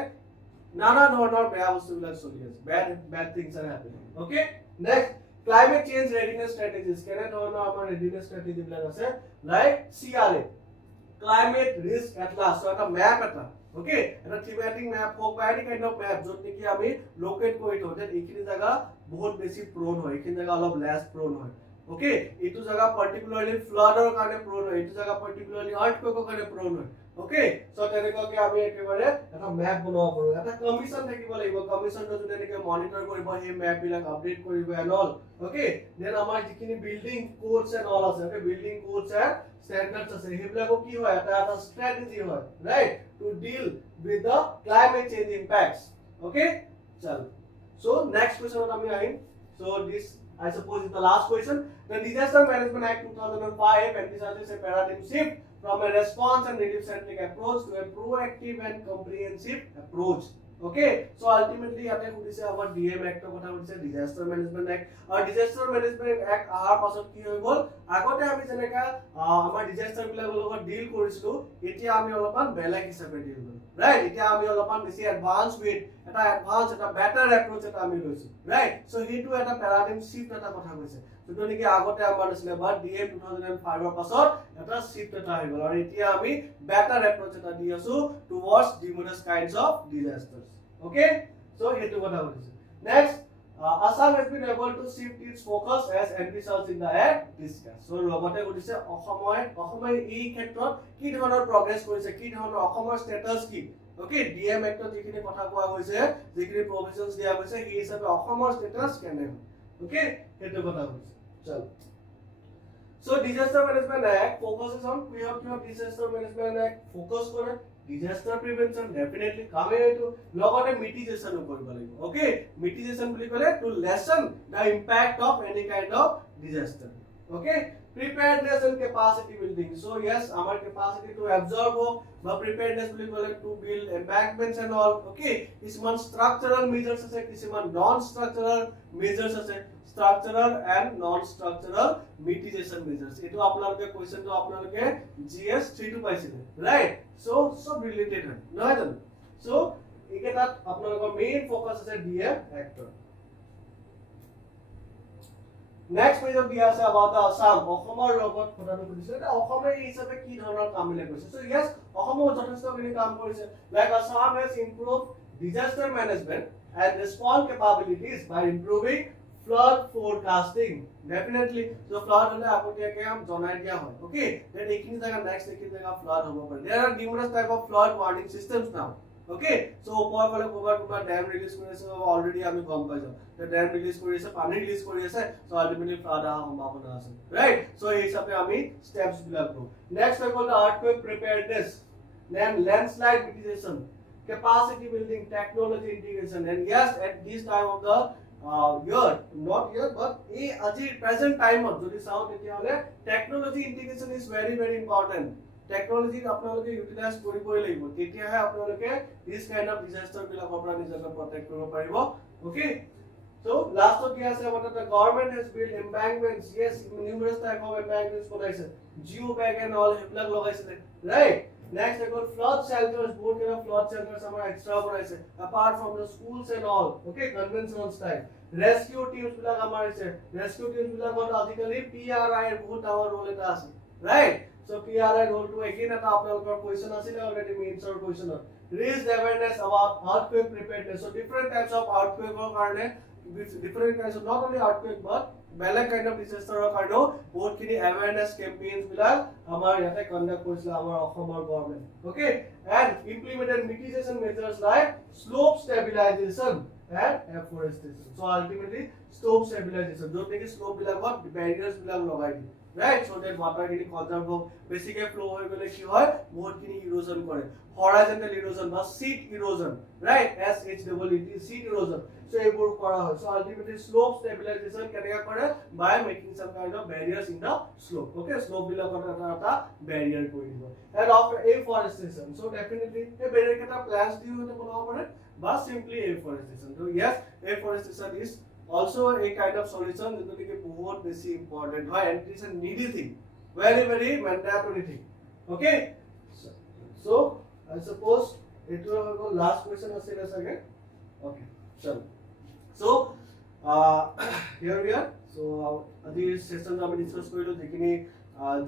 নানা ধৰণৰ বেয়া বস্তুবিলাক চলি আছে, bad things are happening, okay। Next, climate change readiness strategies, কেনে ধৰণৰ আমাৰ readiness strategy বিলাক আছে, like CRA, climate risk atlas, so এটা map এটা, okay, এটা thematic map হওক বা any kind of map য'ত নেকি আমি লোকেট কৰি থওঁ যে এইখিনি জায়গা বহুত বেছি prone হয়, এইখিনি জায়গা অলপ less prone হয়, ओके इटु जगह पर्टिकुलरली फ्लडर কাৰণে prone হয় इटु जगह पर्टिकुलरली earthquake কাৰণে prone হয় ओके सो তেনেকৈ আমি একেবাৰে এটা ম্যাপ বনাব পাৰো এটা কমিশন থাকিব লাগিব কমিশনটো যদি এনেকৈ মনিটৰ কৰিব এই ম্যাপ বিলাক আপডেট কৰিব এন্ড অল ओके দেন আমাৰ যিখিনি বিল্ডিং কোডস এন্ড অল আছে okay building codes and standards আছে সেইবিলাকো কি হয় এটা স্ট্র্যাটেজি হয় right to deal with the climate change impacts okay चल सो नेक्स्ट क्वेश्चन আমি আহিম so this I suppose it's the last question. The Disaster Management Act 2005 emphasizes a paradigm shift from a response and relief centric approach to a proactive and comprehensive approach. Okay, so ultimately yate kudise amar DM act er kotha kudise Disaster Management Act or Disaster Management Act ahar pasot ki hoy gol agote ami jeneka amar disaster bilak logot deal korisilu etia ami olopan belak hisabe deal koro right etia ami olopan beshi advance with eta advance eta better approach eta ami loisu right so hetu eta paradigm shift eta kotha koise to niki agote amar asile but DM 2005 er pasot eta shift eta hoy gol aru etia ami better approach eta di asu towards numerous kinds of disasters okay so hetu kotha koise next Assam has been able to shift its focus as envisaged in the act discussed. So, logote kodise Assamai ei khetrot ki dhonor progress korise ki dhonor Assamor status ki okay DM act er jikhini kotha koa hoise jikhini provisions dia hoise ei hisabe Assamor status kene okay hetu kotha hoise chalo so disaster management act focuses on we have to have disaster management act focus kore disaster prevention definitely kame to logote mitigation koribo lagibo okay mitigation boli kole to lessen the impact of any kind of disaster okay preparedness and capacity building so yes our capacity to absorb the preparedness boli kole to build embankments and all okay this one structural measures ase this one non structural measures ase structural and non structural mitigation measures etu apnaloke question to apnaloke GS 3 paisile right so related hai নহয় জানো so eketat apnalokor main focus ase DM actor next page of dia ase about the Assam Assamor logot khotanu kudise eta Assame ei hisabe ki dhonor kaam mile korise so yes Assamo jotheshto kini kaam korise like Assam has improved disaster management and response capabilities by improving flood forecasting definitely so flood hole apotia ke hum janai dia hoy okay then ekini jaga next ekini jaga flood hobo pare there are numerous type of flood warning systems now okay so opor kole kobar dam release korise already ami gom pai jao the dam release korise pani release kori ase so ultimately flood aha sambhavona ase right so ei hisabe ami steps bilak lo next I call the earthquake preparedness then landslide mitigation capacity building technology integration and yes at this time of the year not year but a present time jodi sao tetia hole technology integration is very important technology apnaloke utilize koriboi lagibo tetia ha apnaloke this kind of disaster bilak opra nijake protect koribo paribo okay so last of dia ase about the government has built embankments yes numerous type of embankments bonaise geobag and all heblak lagaisile right next I got flood shelters both kind of flood shelters amar extra bonaise apart from the schools and all okay conventional style rescue teams bilak amar ase rescue teams bilak got adhikali PRI er bahut our role eta ase right so PRI role to again eta apnalokor question asile already mains or question raise awareness about earthquake preparedness so different types of earthquake or karone different kinds of not only earthquake but বেলেগ kind of disaster or কাৰণেও বহুত খিনি awareness campaigns বিলাক আমাৰ ইয়াতে conduct কৰিছিল আমাৰ অসমৰ government okay and implemented mitigation measures like slope stabilization and afforestation so ultimately slope stabilization যত নেকি slope বিলাকত barriers বিলাক লগাই দিয়ে right so that water kini conserve ho basically flow hoy gole ki hoy bahut kini erosion kore horizontal erosion ba sheet erosion right SHEET sheet erosion so ebor kora hoy so ultimately slope stabilization keneka kore by making some kind of barriers in the slope okay slope bilakot eta barrier kori dibo and after afforestation so definitely a barrier keta plants diu hote banaba pare ba simply afforestation so yes afforestation is also a kind of solution जो कि बहुत बेसी important है and it is a needy thing very mandatory thing okay so I suppose it will go last question asile again okay chalo so here we are so adi session ami discuss korilo jekini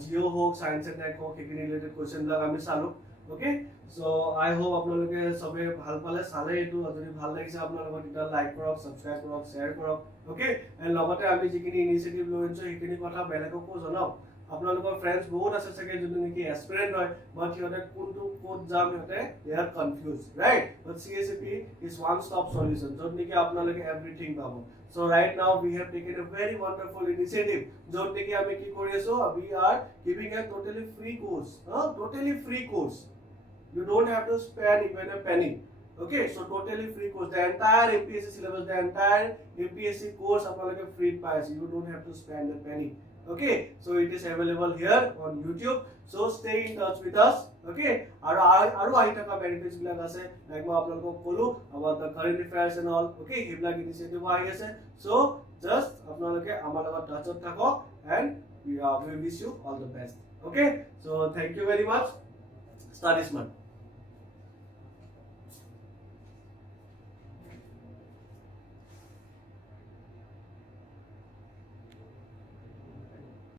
geo hok science and tech hok ekini related question lag ami salu okay so I hope আপোনালোকে সবে ভাল পালে চালে এটো যদি ভাল লাগিছে আপোনালোকৰ এটা লাইক কৰক সাবস্ক্ৰাইব কৰক শেয়াৰ কৰক okay and লগতে আমি যিখিনি ইনিচিয়েটিভ লৈছো সেইখিনি কথা বেলেগকো জনাওক আপোনালোকৰ ফ্ৰেন্ডছ বহুত আছে চাগে যোন নেকি এসপিৰেন্ট হয় বাট হিহঁতে কোনটো কোড জাম হিহঁতে they are confused right but CSAP is one stop solution যত নেকি আপোনালোকে everything পাব so right now we have taken a very wonderful initiative যত নেকি আমি কি কৰি আছো we are giving a totally free course totally free course you don't have to spend even a penny okay so totally free course the entire APSC syllabus the entire APSC course আপোনালোকে free পাইছে you don't have to spend a penny okay so it is available here on YouTube so stay in touch with us okay aru ahi taka benefits bilak ase like মই আপোনালোকক কলো about the current affairs and all okay হেবিলাক initiative ahi ase so just আপোনালোকে আমাৰ লগত touchত থাকক and we wish you all the best okay so thank you very much study smart